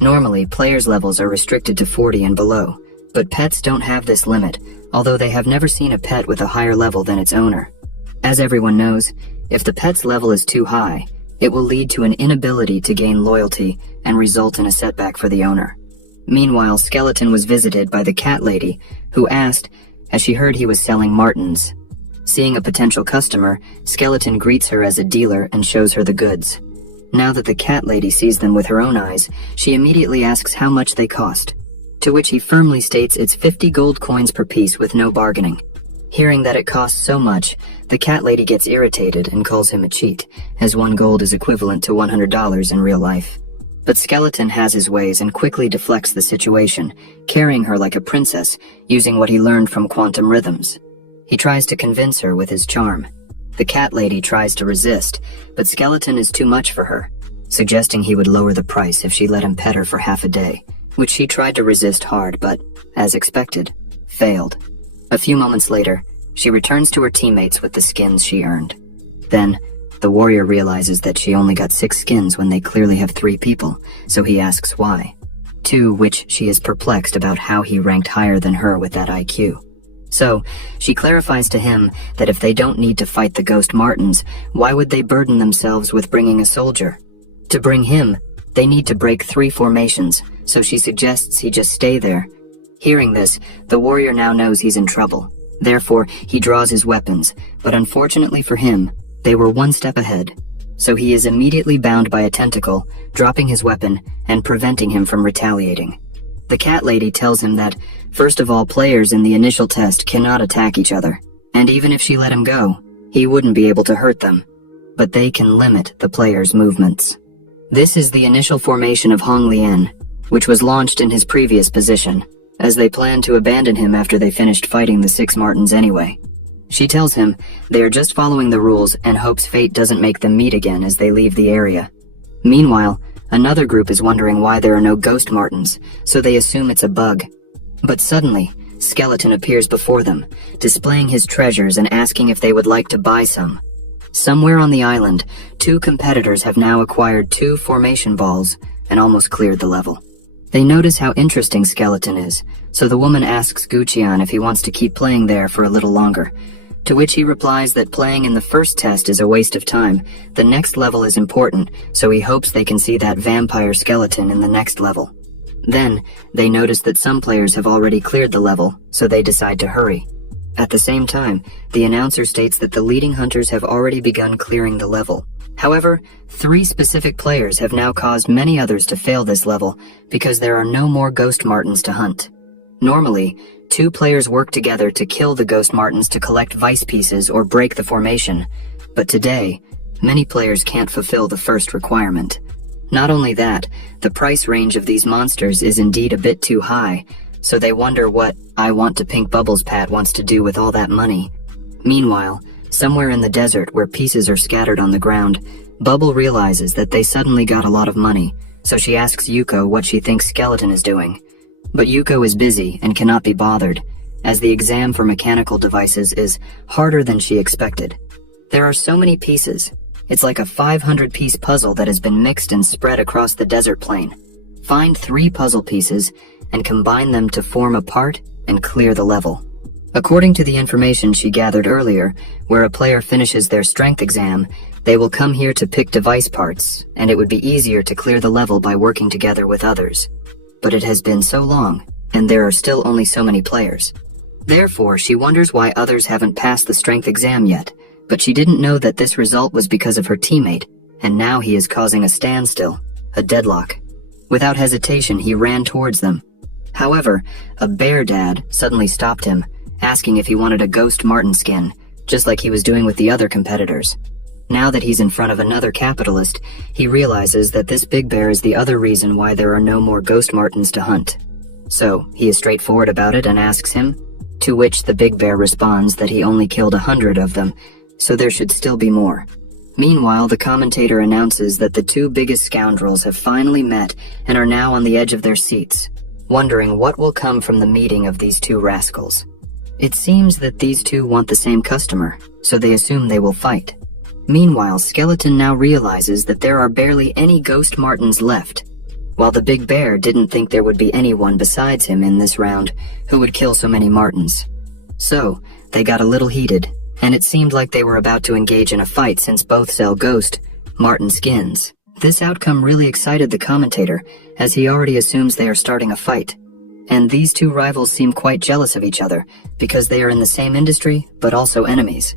Normally, players' levels are restricted to 40 and below, but pets don't have this limit, although they have never seen a pet with a higher level than its owner. As everyone knows, if the pet's level is too high, it will lead to an inability to gain loyalty and result in a setback for the owner. Meanwhile, Skeleton was visited by the Cat Lady, who asked, as she heard he was selling martins. Seeing a potential customer, Skeleton greets her as a dealer and shows her the goods. Now that the Cat Lady sees them with her own eyes, she immediately asks how much they cost, to which he firmly states it's 50 gold coins per piece with no bargaining. Hearing that it costs so much, the Cat Lady gets irritated and calls him a cheat, as 1 gold is equivalent to $100 in real life. But Skeleton has his ways and quickly deflects the situation, carrying her like a princess, using what he learned from quantum rhythms. He tries to convince her with his charm. The Cat Lady tries to resist, but Skeleton is too much for her, suggesting he would lower the price if she let him pet her for half a day, which she tried to resist hard but, as expected, failed. A few moments later, she returns to her teammates with the skins she earned. Then, the warrior realizes that she only got 6 skins when they clearly have 3 people, so he asks why. To which she is perplexed about how he ranked higher than her with that IQ. So, she clarifies to him that if they don't need to fight the Ghost Martins, why would they burden themselves with bringing a soldier? To bring him, they need to break 3 formations, so she suggests he just stay there. Hearing this, the warrior now knows he's in trouble. Therefore, he draws his weapons, but unfortunately for him, they were 1 step ahead. So he is immediately bound by a tentacle, dropping his weapon and preventing him from retaliating. The Cat Lady tells him that, first of all, players in the initial test cannot attack each other, and even if she let him go, he wouldn't be able to hurt them. But they can limit the player's movements. This is the initial formation of Hong Lian, which was launched in his previous position, as they planned to abandon him after they finished fighting the 6 Martins anyway. She tells him they are just following the rules and hopes fate doesn't make them meet again as they leave the area. Meanwhile, another group is wondering why there are no Ghost Martins, so they assume it's a bug. But suddenly, Skeleton appears before them, displaying his treasures and asking if they would like to buy some. Somewhere on the island, 2 competitors have now acquired 2 formation balls and almost cleared the level. They notice how interesting Skeleton is, so the woman asks Guqian if he wants to keep playing there for a little longer, to which he replies that playing in the first test is a waste of time. The next level is important, so he hopes they can see that vampire skeleton in the next level. Then, they notice that some players have already cleared the level, so they decide to hurry. At the same time, the announcer states that the leading hunters have already begun clearing the level. However, 3 specific players have now caused many others to fail this level because there are no more ghost martens to hunt. Normally, 2 players work together to kill the ghost martens to collect vice pieces or break the formation, but today, many players can't fulfill the first requirement. Not only that, the price range of these monsters is indeed a bit too high, so they wonder what I Want to Pink Bubbles Pat wants to do with all that money. Meanwhile, somewhere in the desert where pieces are scattered on the ground, Bubble realizes that they suddenly got a lot of money, so she asks Yuko what she thinks Skeleton is doing. But Yuko is busy and cannot be bothered, as the exam for mechanical devices is harder than she expected. There are so many pieces. It's like a 500-piece puzzle that has been mixed and spread across the desert plain. Find 3 puzzle pieces and combine them to form a part and clear the level. According to the information she gathered earlier, where a player finishes their strength exam, they will come here to pick device parts, and it would be easier to clear the level by working together with others. But it has been so long, and there are still only so many players. Therefore, she wonders why others haven't passed the strength exam yet, but she didn't know that this result was because of her teammate, and now he is causing a standstill, a deadlock. Without hesitation, he ran towards them. However, a bear dad suddenly stopped him, asking if he wanted a ghost marten skin, just like he was doing with the other competitors. Now that he's in front of another capitalist, he realizes that this big bear is the other reason why there are no more ghost martens to hunt. So, he is straightforward about it and asks him, to which the big bear responds that he only killed 100 of them, so there should still be more. Meanwhile, the commentator announces that the 2 biggest scoundrels have finally met and are now on the edge of their seats, wondering what will come from the meeting of these 2 rascals. It seems that these 2 want the same customer, so they assume they will fight. Meanwhile, Skeleton now realizes that there are barely any ghost martens left, while the big bear didn't think there would be anyone besides him in this round who would kill so many martens. So, they got a little heated, and it seemed like they were about to engage in a fight since both sell ghost marten skins. This outcome really excited the commentator, as he already assumes they are starting a fight. And these 2 rivals seem quite jealous of each other, because they are in the same industry, but also enemies.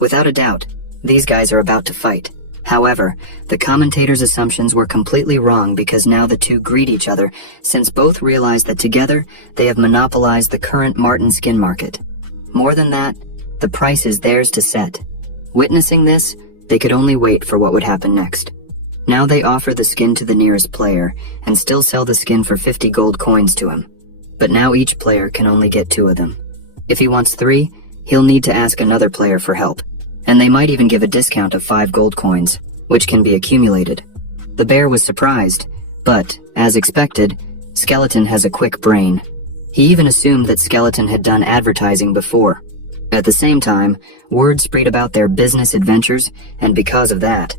Without a doubt, these guys are about to fight. However, the commentator's assumptions were completely wrong because now the 2 greet each other, since both realize that together, they have monopolized the current marten skin market. More than that, the price is theirs to set. Witnessing this, they could only wait for what would happen next. Now they offer the skin to the nearest player, and still sell the skin for 50 gold coins to him. But now each player can only get 2 of them. If he wants 3, he'll need to ask another player for help, and they might even give a discount of 5 gold coins, which can be accumulated. The bear was surprised, but, as expected, Skeleton has a quick brain. He even assumed that Skeleton had done advertising before. At the same time, word spread about their business adventures, and because of that,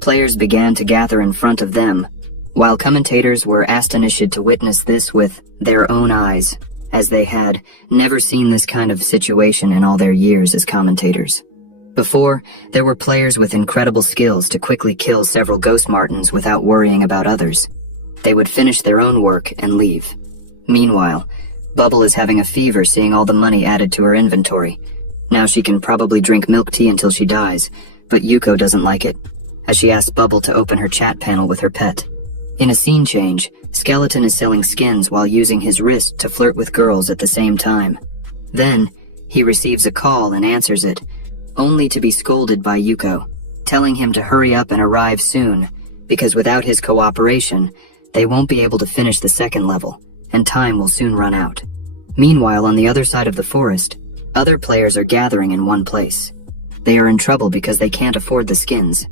players began to gather in front of them, while commentators were astonished to witness this with their own eyes, as they had never seen this kind of situation in all their years as commentators. Before, there were players with incredible skills to quickly kill several ghost martens without worrying about others. They would finish their own work and leave. Meanwhile, Bubble is having a fever seeing all the money added to her inventory. Now she can probably drink milk tea until she dies, but Yuko doesn't like it, as she asks Bubble to open her chat panel with her pet. In a scene change, Skeleton is selling skins while using his wrist to flirt with girls at the same time. Then, he receives a call and answers it, only to be scolded by Yuko, telling him to hurry up and arrive soon, because without his cooperation, they won't be able to finish the second level, and time will soon run out. Meanwhile, on the other side of the forest, other players are gathering in one place. They are in trouble because they can't afford the skins,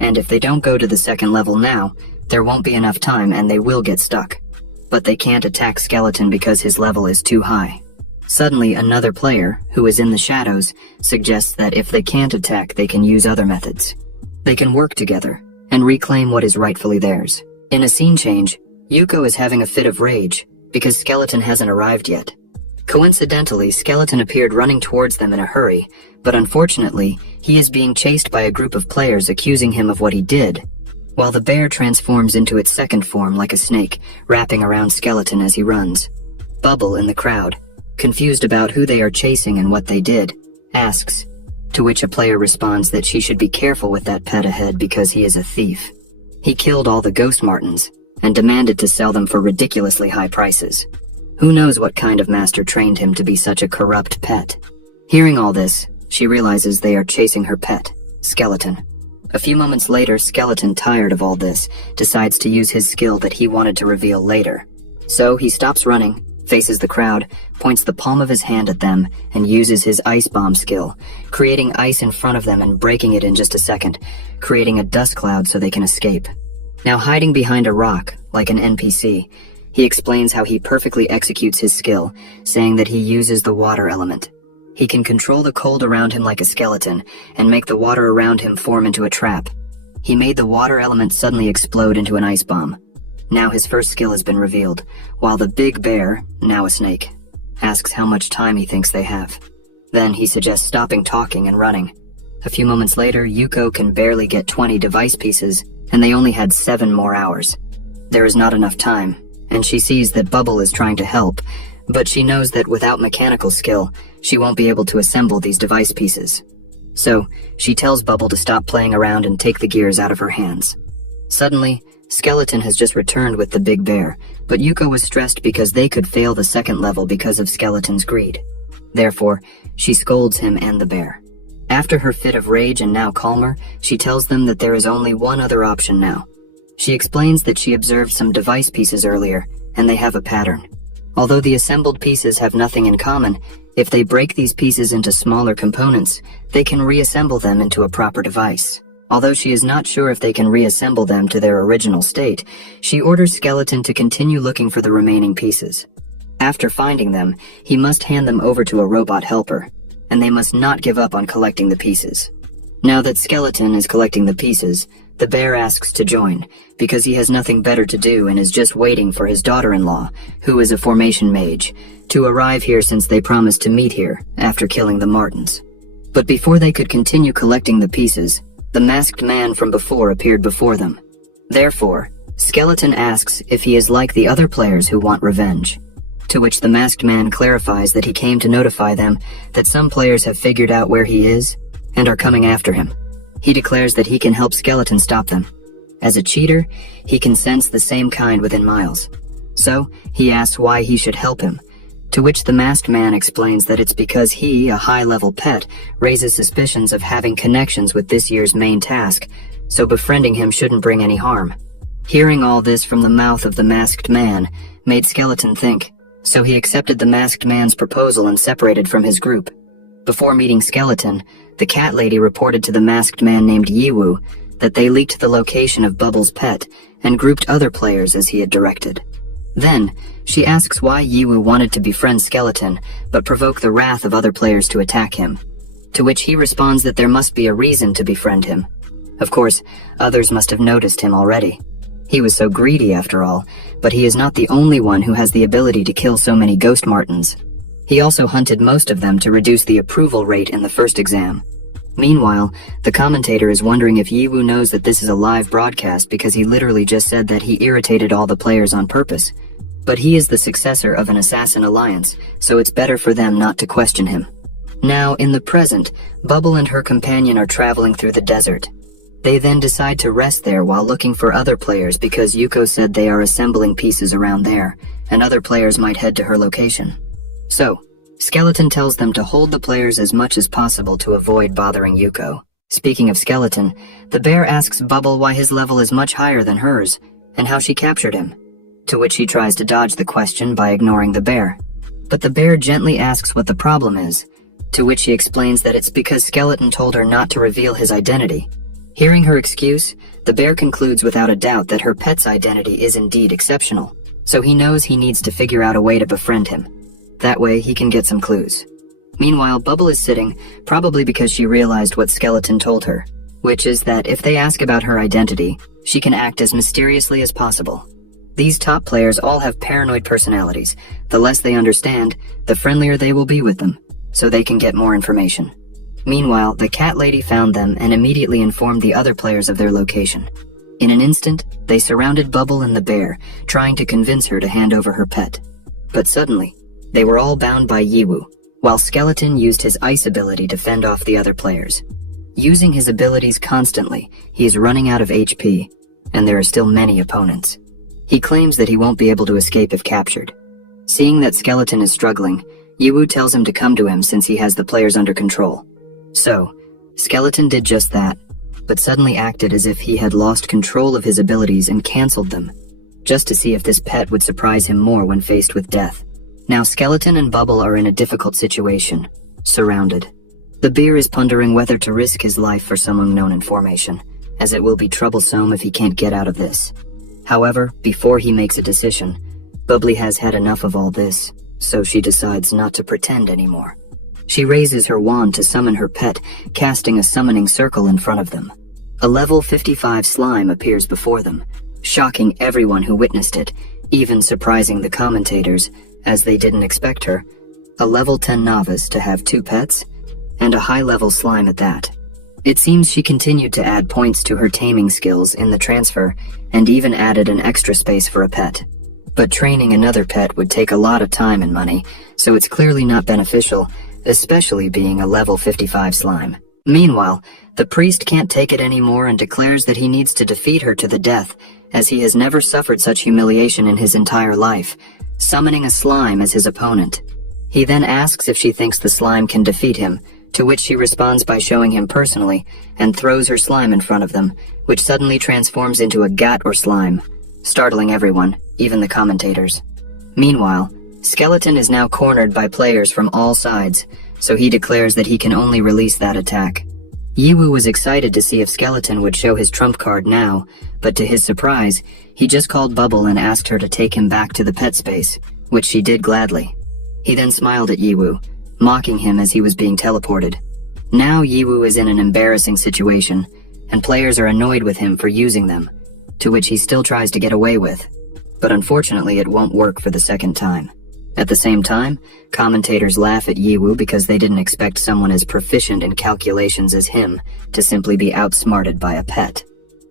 and if they don't go to the second level now, there won't be enough time and they will get stuck. But they can't attack Skeleton because his level is too high. Suddenly, another player, who is in the shadows, suggests that if they can't attack, they can use other methods. They can work together and reclaim what is rightfully theirs. In a scene change, Yuko is having a fit of rage because Skeleton hasn't arrived yet. Coincidentally, Skeleton appeared running towards them in a hurry, but unfortunately, he is being chased by a group of players accusing him of what he did, while the bear transforms into its second form like a snake, wrapping around Skeleton as he runs. Bubble in the crowd, confused about who they are chasing and what they did, asks, to which a player responds that she should be careful with that pet ahead because he is a thief. He killed all the ghost martins and demanded to sell them for ridiculously high prices. Who knows what kind of master trained him to be such a corrupt pet? Hearing all this, she realizes they are chasing her pet, Skeleton. A few moments later, Skeleton, tired of all this, decides to use his skill that he wanted to reveal later. So he stops running, faces the crowd, points the palm of his hand at them, and uses his ice bomb skill, creating ice in front of them and breaking it in just a second, creating a dust cloud so they can escape. Now hiding behind a rock, like an NPC, he explains how he perfectly executes his skill, saying that he uses the water element. He can control the cold around him like a skeleton, and make the water around him form into a trap. He made the water element suddenly explode into an ice bomb. Now his first skill has been revealed, while the big bear, now a snake, asks how much time he thinks they have. Then he suggests stopping talking and running. A few moments later, Yuko can barely get 20 device pieces, and they only had 7 more hours. There is not enough time, and she sees that Bubble is trying to help, but she knows that without mechanical skill, she won't be able to assemble these device pieces. So, she tells Bubble to stop playing around and take the gears out of her hands. Suddenly, Skeleton has just returned with the big bear, but Yuko was stressed because they could fail the second level because of Skeleton's greed. Therefore, she scolds him and the bear. After her fit of rage and now calmer, she tells them that there is only one other option now. She explains that she observed some device pieces earlier, and they have a pattern. Although the assembled pieces have nothing in common, if they break these pieces into smaller components, they can reassemble them into a proper device. Although she is not sure if they can reassemble them to their original state, she orders Skeleton to continue looking for the remaining pieces. After finding them, he must hand them over to a robot helper, and they must not give up on collecting the pieces. Now that Skeleton is collecting the pieces, the bear asks to join, because he has nothing better to do and is just waiting for his daughter-in-law, who is a formation mage, to arrive here since they promised to meet here after killing the Martins. But before they could continue collecting the pieces, the masked man from before appeared before them. Therefore, Skeleton asks if he is like the other players who want revenge, to which the masked man clarifies that he came to notify them that some players have figured out where he is and are coming after him. He declares that he can help Skeleton stop them. As a cheater, he can sense the same kind within miles. So, he asks why he should help him, to which the masked man explains that it's because he, a high-level pet, raises suspicions of having connections with this year's main task, so befriending him shouldn't bring any harm. Hearing all this from the mouth of the masked man made Skeleton think, so he accepted the masked man's proposal and separated from his group. Before meeting Skeleton, the cat lady reported to the masked man named Yiwu that they leaked the location of Bubble's pet and grouped other players as he had directed. Then, she asks why Yiwu wanted to befriend Skeleton, but provoke the wrath of other players to attack him, to which he responds that there must be a reason to befriend him. Of course, others must have noticed him already. He was so greedy after all, but he is not the only one who has the ability to kill so many ghost martins. He also hunted most of them to reduce the approval rate in the first exam. Meanwhile, the commentator is wondering if Yiwu knows that this is a live broadcast because he literally just said that he irritated all the players on purpose. But he is the successor of an assassin alliance, so it's better for them not to question him. Now, in the present, Bubble and her companion are traveling through the desert. They then decide to rest there while looking for other players because Yuko said they are assembling pieces around there, and other players might head to her location. So, Skeleton tells them to hold the players as much as possible to avoid bothering Yuko. Speaking of Skeleton, the bear asks Bubble why his level is much higher than hers, and how she captured him, to which he tries to dodge the question by ignoring the bear. But the bear gently asks what the problem is, to which he explains that it's because Skeleton told her not to reveal his identity. Hearing her excuse, the bear concludes without a doubt that her pet's identity is indeed exceptional, so he knows he needs to figure out a way to befriend him. That way, he can get some clues. Meanwhile, Bubble is sitting, probably because she realized what Skeleton told her, which is that if they ask about her identity, she can act as mysteriously as possible. These top players all have paranoid personalities. The less they understand, the friendlier they will be with them, so they can get more information. Meanwhile, the cat lady found them and immediately informed the other players of their location. In an instant, they surrounded Bubble and the bear, trying to convince her to hand over her pet. But suddenly, They were all bound by Yiwu, while Skeleton used his ice ability to fend off the other players. Using his abilities constantly, he is running out of HP, and there are still many opponents. He claims that he won't be able to escape if captured. Seeing that Skeleton is struggling, Yiwu tells him to come to him since he has the players under control. So, Skeleton did just that, but suddenly acted as if he had lost control of his abilities and cancelled them, just to see if this pet would surprise him more when faced with death. Now Skeleton and Bubble are in a difficult situation, surrounded. The bear is pondering whether to risk his life for some unknown information, as it will be troublesome if he can't get out of this. However, before he makes a decision, Bubbly has had enough of all this, so she decides not to pretend anymore. She raises her wand to summon her pet, casting a summoning circle in front of them. A level 55 slime appears before them, shocking everyone who witnessed it, even surprising the commentators, as they didn't expect her, a level 10 novice to have 2 pets, and a high-level slime at that. It seems she continued to add points to her taming skills in the transfer, and even added an extra space for a pet. But training another pet would take a lot of time and money, so it's clearly not beneficial, especially being a level 55 slime. Meanwhile, the priest can't take it anymore and declares that he needs to defeat her to the death, as he has never suffered such humiliation in his entire life, summoning a slime as his opponent. He then asks if she thinks the slime can defeat him, to which she responds by showing him personally, and throws her slime in front of them, which suddenly transforms into a gat or slime, startling everyone, even the commentators. Meanwhile, Skeleton is now cornered by players from all sides, so he declares that he can only release that attack. Yiwu was excited to see if Skeleton would show his trump card now, but to his surprise, he just called Bubble and asked her to take him back to the pet space, which she did gladly. He then smiled at Yiwu, mocking him as he was being teleported. Now Yiwu is in an embarrassing situation, and players are annoyed with him for using them, to which he still tries to get away with. But unfortunately it won't work for the second time. At the same time, commentators laugh at Yiwu because they didn't expect someone as proficient in calculations as him to simply be outsmarted by a pet.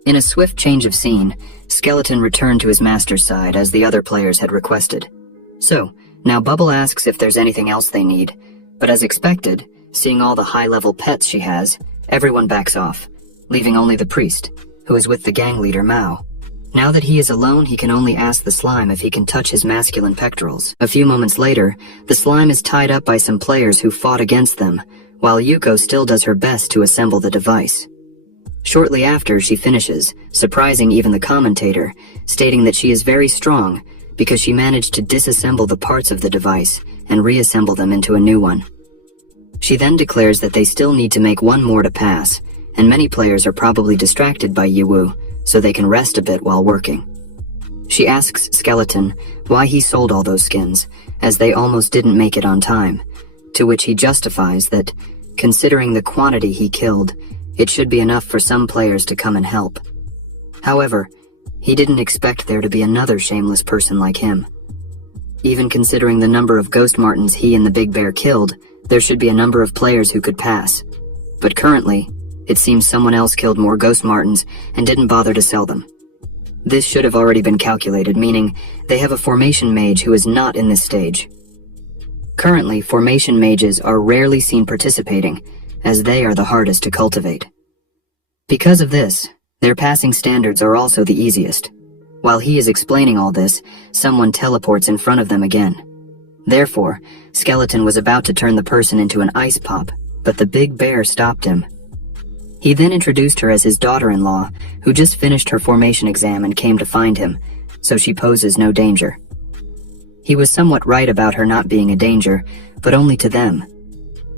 In a swift change of scene, Skeleton returned to his master's side as the other players had requested. So, now Bubble asks if there's anything else they need, but as expected, seeing all the high-level pets she has, everyone backs off, leaving only the priest, who is with the gang leader Mao. Now that he is alone, he can only ask the slime if he can touch his masculine pectorals. A few moments later, the slime is tied up by some players who fought against them, while Yuko still does her best to assemble the device. Shortly after, she finishes, surprising even the commentator, stating that she is very strong because she managed to disassemble the parts of the device and reassemble them into a new one. She then declares that they still need to make one more to pass, and many players are probably distracted by Yiwu, so they can rest a bit while working. She asks Skeleton why he sold all those skins, as they almost didn't make it on time, to which he justifies that, considering the quantity he killed, it should be enough for some players to come and help. However, he didn't expect there to be another shameless person like him. Even considering the number of ghost martins he and the Big Bear killed, there should be a number of players who could pass. But currently, it seems someone else killed more ghost martins and didn't bother to sell them. This should have already been calculated, meaning they have a formation mage who is not in this stage. Currently, formation mages are rarely seen participating, as they are the hardest to cultivate. Because of this, their passing standards are also the easiest. While he is explaining all this, someone teleports in front of them again. Therefore, Skeleton was about to turn the person into an ice pop, but the Big Bear stopped him. He then introduced her as his daughter-in-law, who just finished her formation exam and came to find him, so she poses no danger. He was somewhat right about her not being a danger, but only to them.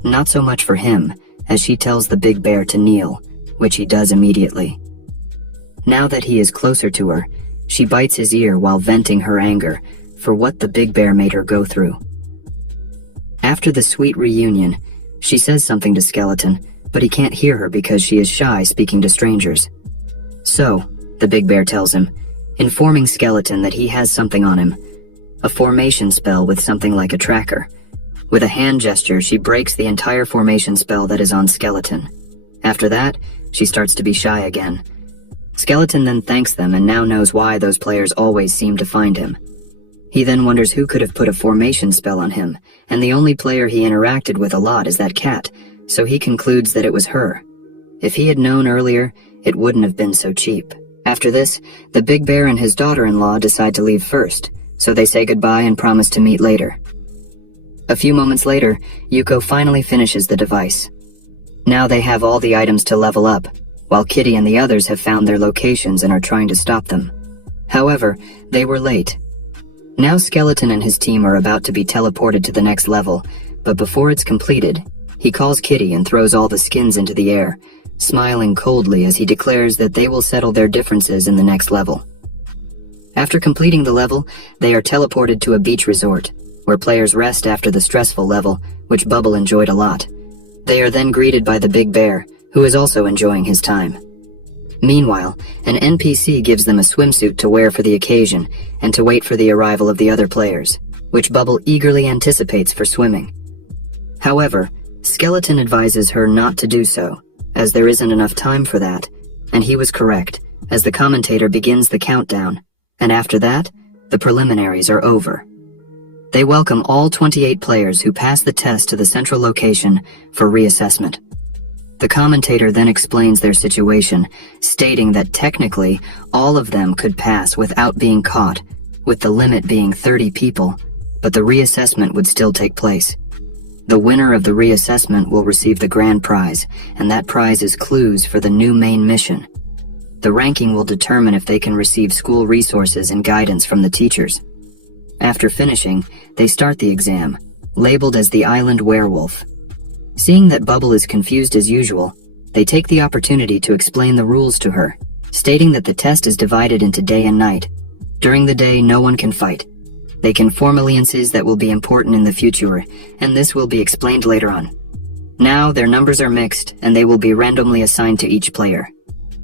Not so much for him, as she tells the Big Bear to kneel, which he does immediately. Now that he is closer to her, she bites his ear while venting her anger for what the Big Bear made her go through. After the sweet reunion, she says something to Skeleton, but he can't hear her because she is shy speaking to strangers. So, the Big Bear tells him, informing Skeleton that he has something on him, a formation spell with something like a tracker. With a hand gesture, she breaks the entire formation spell that is on Skeleton. After that, she starts to be shy again. Skeleton then thanks them and now knows why those players always seem to find him. He then wonders who could have put a formation spell on him, and the only player he interacted with a lot is that cat, so he concludes that it was her. If he had known earlier, it wouldn't have been so cheap. After this, the Big Bear and his daughter-in-law decide to leave first, so they say goodbye and promise to meet later. A few moments later, Yuko finally finishes the device. Now they have all the items to level up, while Kitty and the others have found their locations and are trying to stop them. However, they were late. Now Skeleton and his team are about to be teleported to the next level, but before it's completed, he calls Kitty and throws all the skins into the air, smiling coldly as he declares that they will settle their differences in the next level. After completing the level, they are teleported to a beach resort, where players rest after the stressful level, which Bubble enjoyed a lot. They are then greeted by the Big Bear, who is also enjoying his time. Meanwhile, an NPC gives them a swimsuit to wear for the occasion and to wait for the arrival of the other players, which Bubble eagerly anticipates for swimming. However, Skeleton advises her not to do so, as there isn't enough time for that, and he was correct, as the commentator begins the countdown, and after that, the preliminaries are over. They welcome all 28 players who pass the test to the central location for reassessment. The commentator then explains their situation, stating that technically, all of them could pass without being caught, with the limit being 30 people, but the reassessment would still take place. The winner of the reassessment will receive the grand prize, and that prize is clues for the new main mission. The ranking will determine if they can receive school resources and guidance from the teachers. After finishing, they start the exam, labeled as the Island Werewolf. Seeing that Bubble is confused as usual, they take the opportunity to explain the rules to her, stating that the test is divided into day and night. During the day, no one can fight. They can form alliances that will be important in the future, and this will be explained later on. Now, their numbers are mixed, and they will be randomly assigned to each player.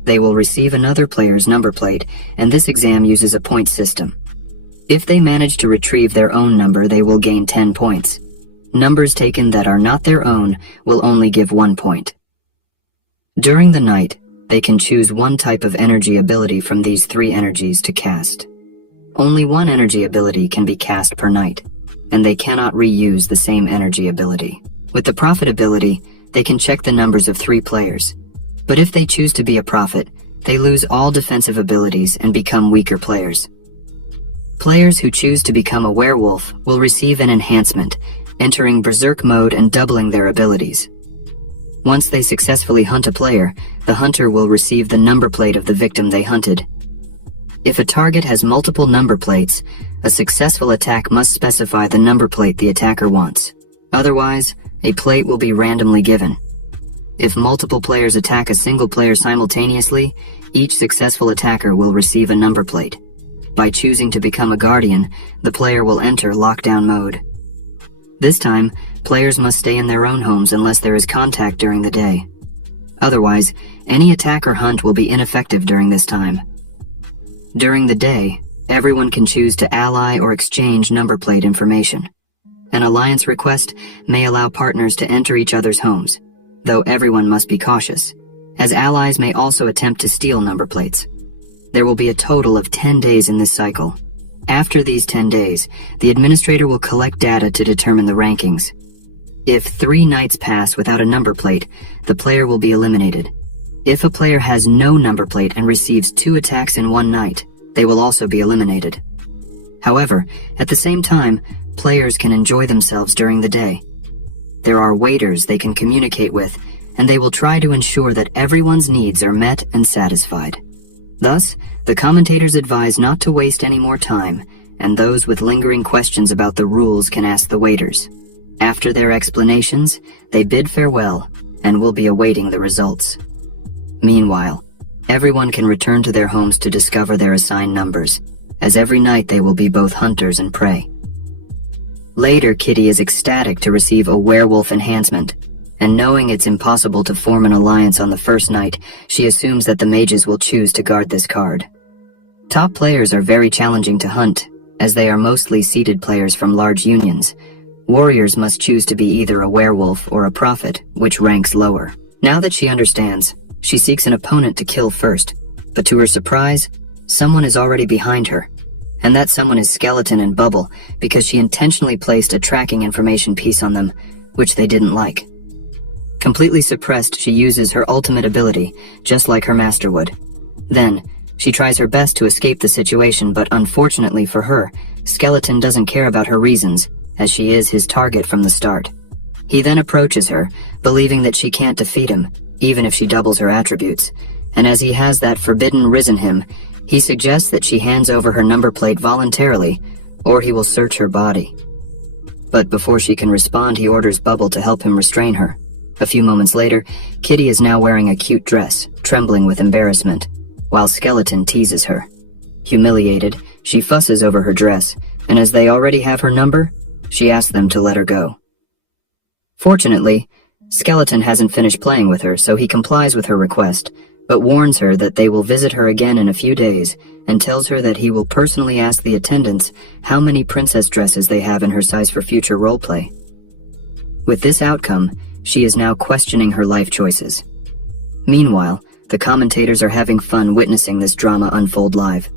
They will receive another player's number plate, and this exam uses a point system. If they manage to retrieve their own number, they will gain 10 points. Numbers taken that are not their own will only give 1 point. During the night, they can choose one type of energy ability from these 3 energies to cast. Only one energy ability can be cast per night, and they cannot reuse the same energy ability. With the prophet ability, they can check the numbers of 3 players. But if they choose to be a prophet, they lose all defensive abilities and become weaker players. Players who choose to become a werewolf will receive an enhancement, entering berserk mode and doubling their abilities. Once they successfully hunt a player, the hunter will receive the number plate of the victim they hunted. If a target has multiple number plates, a successful attack must specify the number plate the attacker wants. Otherwise, a plate will be randomly given. If multiple players attack a single player simultaneously, each successful attacker will receive a number plate. By choosing to become a guardian, the player will enter lockdown mode. This time, players must stay in their own homes unless there is contact during the day. Otherwise, any attack or hunt will be ineffective during this time. During the day, everyone can choose to ally or exchange number plate information. An alliance request may allow partners to enter each other's homes, though everyone must be cautious, as allies may also attempt to steal number plates. There will be a total of 10 days in this cycle. After these 10 days, the administrator will collect data to determine the rankings. If 3 nights pass without a number plate, the player will be eliminated. If a player has no number plate and receives 2 attacks in 1 night, they will also be eliminated. However, at the same time, players can enjoy themselves during the day. There are waiters they can communicate with, and they will try to ensure that everyone's needs are met and satisfied. Thus, the commentators advise not to waste any more time, and those with lingering questions about the rules can ask the waiters. After their explanations, they bid farewell, and will be awaiting the results. Meanwhile, everyone can return to their homes to discover their assigned numbers, as every night they will be both hunters and prey. Later, Kitty is ecstatic to receive a werewolf enhancement, and knowing it's impossible to form an alliance on the first night, she assumes that the mages will choose to guard this card. Top players are very challenging to hunt, as they are mostly seeded players from large unions. Warriors must choose to be either a werewolf or a prophet, which ranks lower. Now that she understands, she seeks an opponent to kill first, but to her surprise, someone is already behind her. And that someone is Skeleton and Bubble because she intentionally placed a tracking information piece on them, which they didn't like. Completely suppressed, she uses her ultimate ability, just like her master would. Then, she tries her best to escape the situation, but unfortunately for her, Skeleton doesn't care about her reasons, as she is his target from the start. He then approaches her, believing that she can't defeat him, even if she doubles her attributes, and as he has that forbidden risen him, he suggests that she hands over her number plate voluntarily, or he will search her body. But before she can respond, he orders Bubble to help him restrain her. A few moments later, Kitty is now wearing a cute dress, trembling with embarrassment, while Skeleton teases her. Humiliated, she fusses over her dress, and as they already have her number, she asks them to let her go. Fortunately, Skeleton hasn't finished playing with her, so he complies with her request, but warns her that they will visit her again in a few days, and tells her that he will personally ask the attendants how many princess dresses they have in her size for future roleplay. With this outcome, she is now questioning her life choices. Meanwhile, the commentators are having fun witnessing this drama unfold live.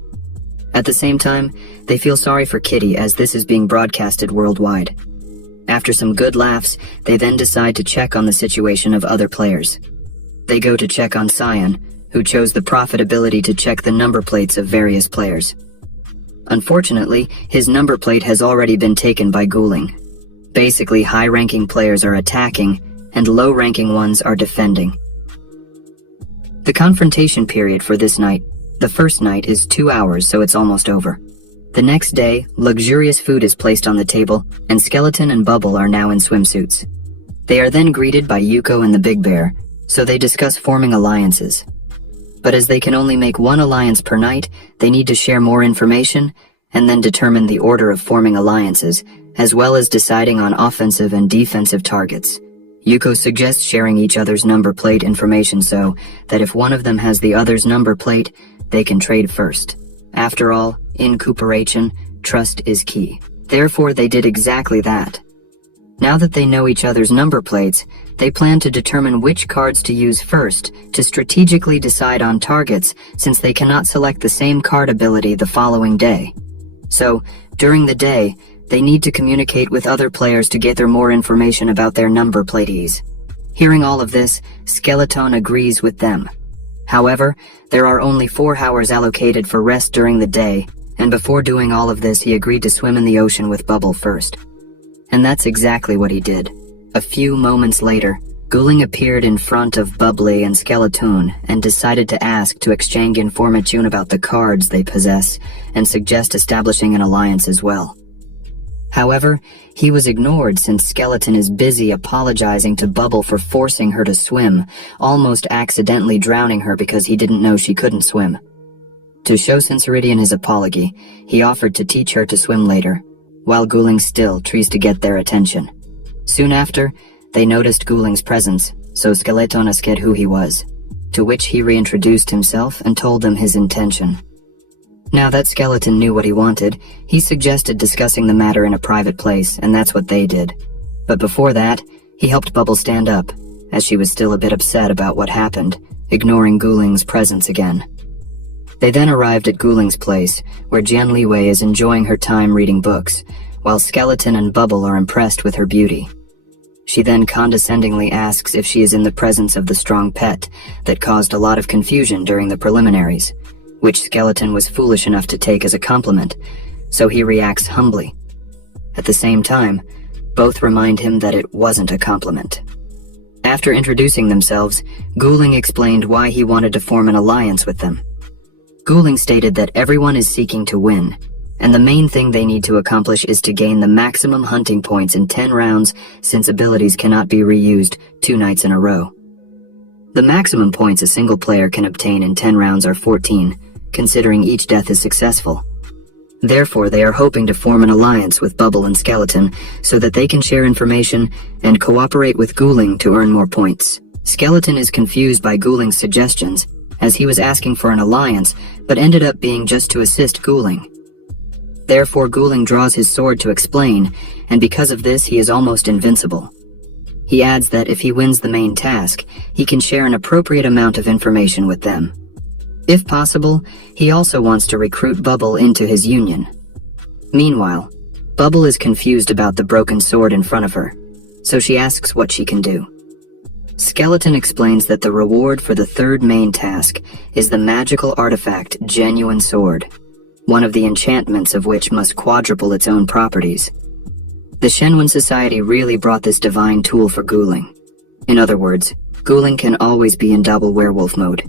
At the same time, they feel sorry for Kitty as this is being broadcasted worldwide. After some good laughs, they then decide to check on the situation of other players. They go to check on Cyan, who chose the profitability to check the number plates of various players. Unfortunately, his number plate has already been taken by Ghouling. Basically, high-ranking players are attacking, and low-ranking ones are defending. The confrontation period for this night, the first night, is 2 hours, so it's almost over. The next day, luxurious food is placed on the table, and Skeleton and Bubble are now in swimsuits. They are then greeted by Yuko and the Big Bear, so they discuss forming alliances. But as they can only make one alliance per night, they need to share more information, and then determine the order of forming alliances, as well as deciding on offensive and defensive targets. Yuko suggests sharing each other's number plate information so that if one of them has the other's number plate, they can trade first. After all, in cooperation, trust is key. Therefore, they did exactly that. Now that they know each other's number plates, they plan to determine which cards to use first to strategically decide on targets, since they cannot select the same card ability the following day. So, during the day, they need to communicate with other players to gather more information about their number platees. Hearing all of this, Skeleton agrees with them. However, there are only 4 hours allocated for rest during the day, and before doing all of this, he agreed to swim in the ocean with Bubble first. And that's exactly what he did. A few moments later, Ghouling appeared in front of Bubbly and Skeleton and decided to ask to exchange information about the cards they possess and suggest establishing an alliance as well. However, he was ignored since Skeleton is busy apologizing to Bubble for forcing her to swim, almost accidentally drowning her because he didn't know she couldn't swim. To show sincerity in his apology, he offered to teach her to swim later, while Ghouling still tries to get their attention. Soon after, they noticed Ghouling's presence, so Skeleton asked who he was, to which he reintroduced himself and told them his intention. Now that Skeleton knew what he wanted, he suggested discussing the matter in a private place, and that's what they did. But before that, he helped Bubble stand up, as she was still a bit upset about what happened, ignoring Ghouling's presence again. They then arrived at Ghouling's place, where Jian Liwei is enjoying her time reading books, while Skeleton and Bubble are impressed with her beauty. She then condescendingly asks if she is in the presence of the strong pet that caused a lot of confusion during the preliminaries, which Skeleton was foolish enough to take as a compliment, so he reacts humbly. At the same time, both remind him that it wasn't a compliment. After introducing themselves, Ghouling explained why he wanted to form an alliance with them. Ghouling stated that everyone is seeking to win, and the main thing they need to accomplish is to gain the maximum hunting points in 10 rounds since abilities cannot be reused 2 nights in a row. The maximum points a single player can obtain in 10 rounds are 14, considering each death is successful. Therefore, they are hoping to form an alliance with Bubble and Skeleton so that they can share information and cooperate with Ghouling to earn more points. Skeleton is confused by Ghouling's suggestions, as he was asking for an alliance, but ended up being just to assist Ghouling. Therefore, Ghouling draws his sword to explain, and because of this, he is almost invincible. He adds that if he wins the main task, he can share an appropriate amount of information with them. If possible, he also wants to recruit Bubble into his union. Meanwhile, Bubble is confused about the broken sword in front of her, so she asks what she can do. Skeleton explains that the reward for the third main task is the magical artifact Genuine Sword, one of the enchantments of which must quadruple its own properties. The Shenwen Society really brought this divine tool for ghouling. In other words, ghouling can always be in double werewolf mode.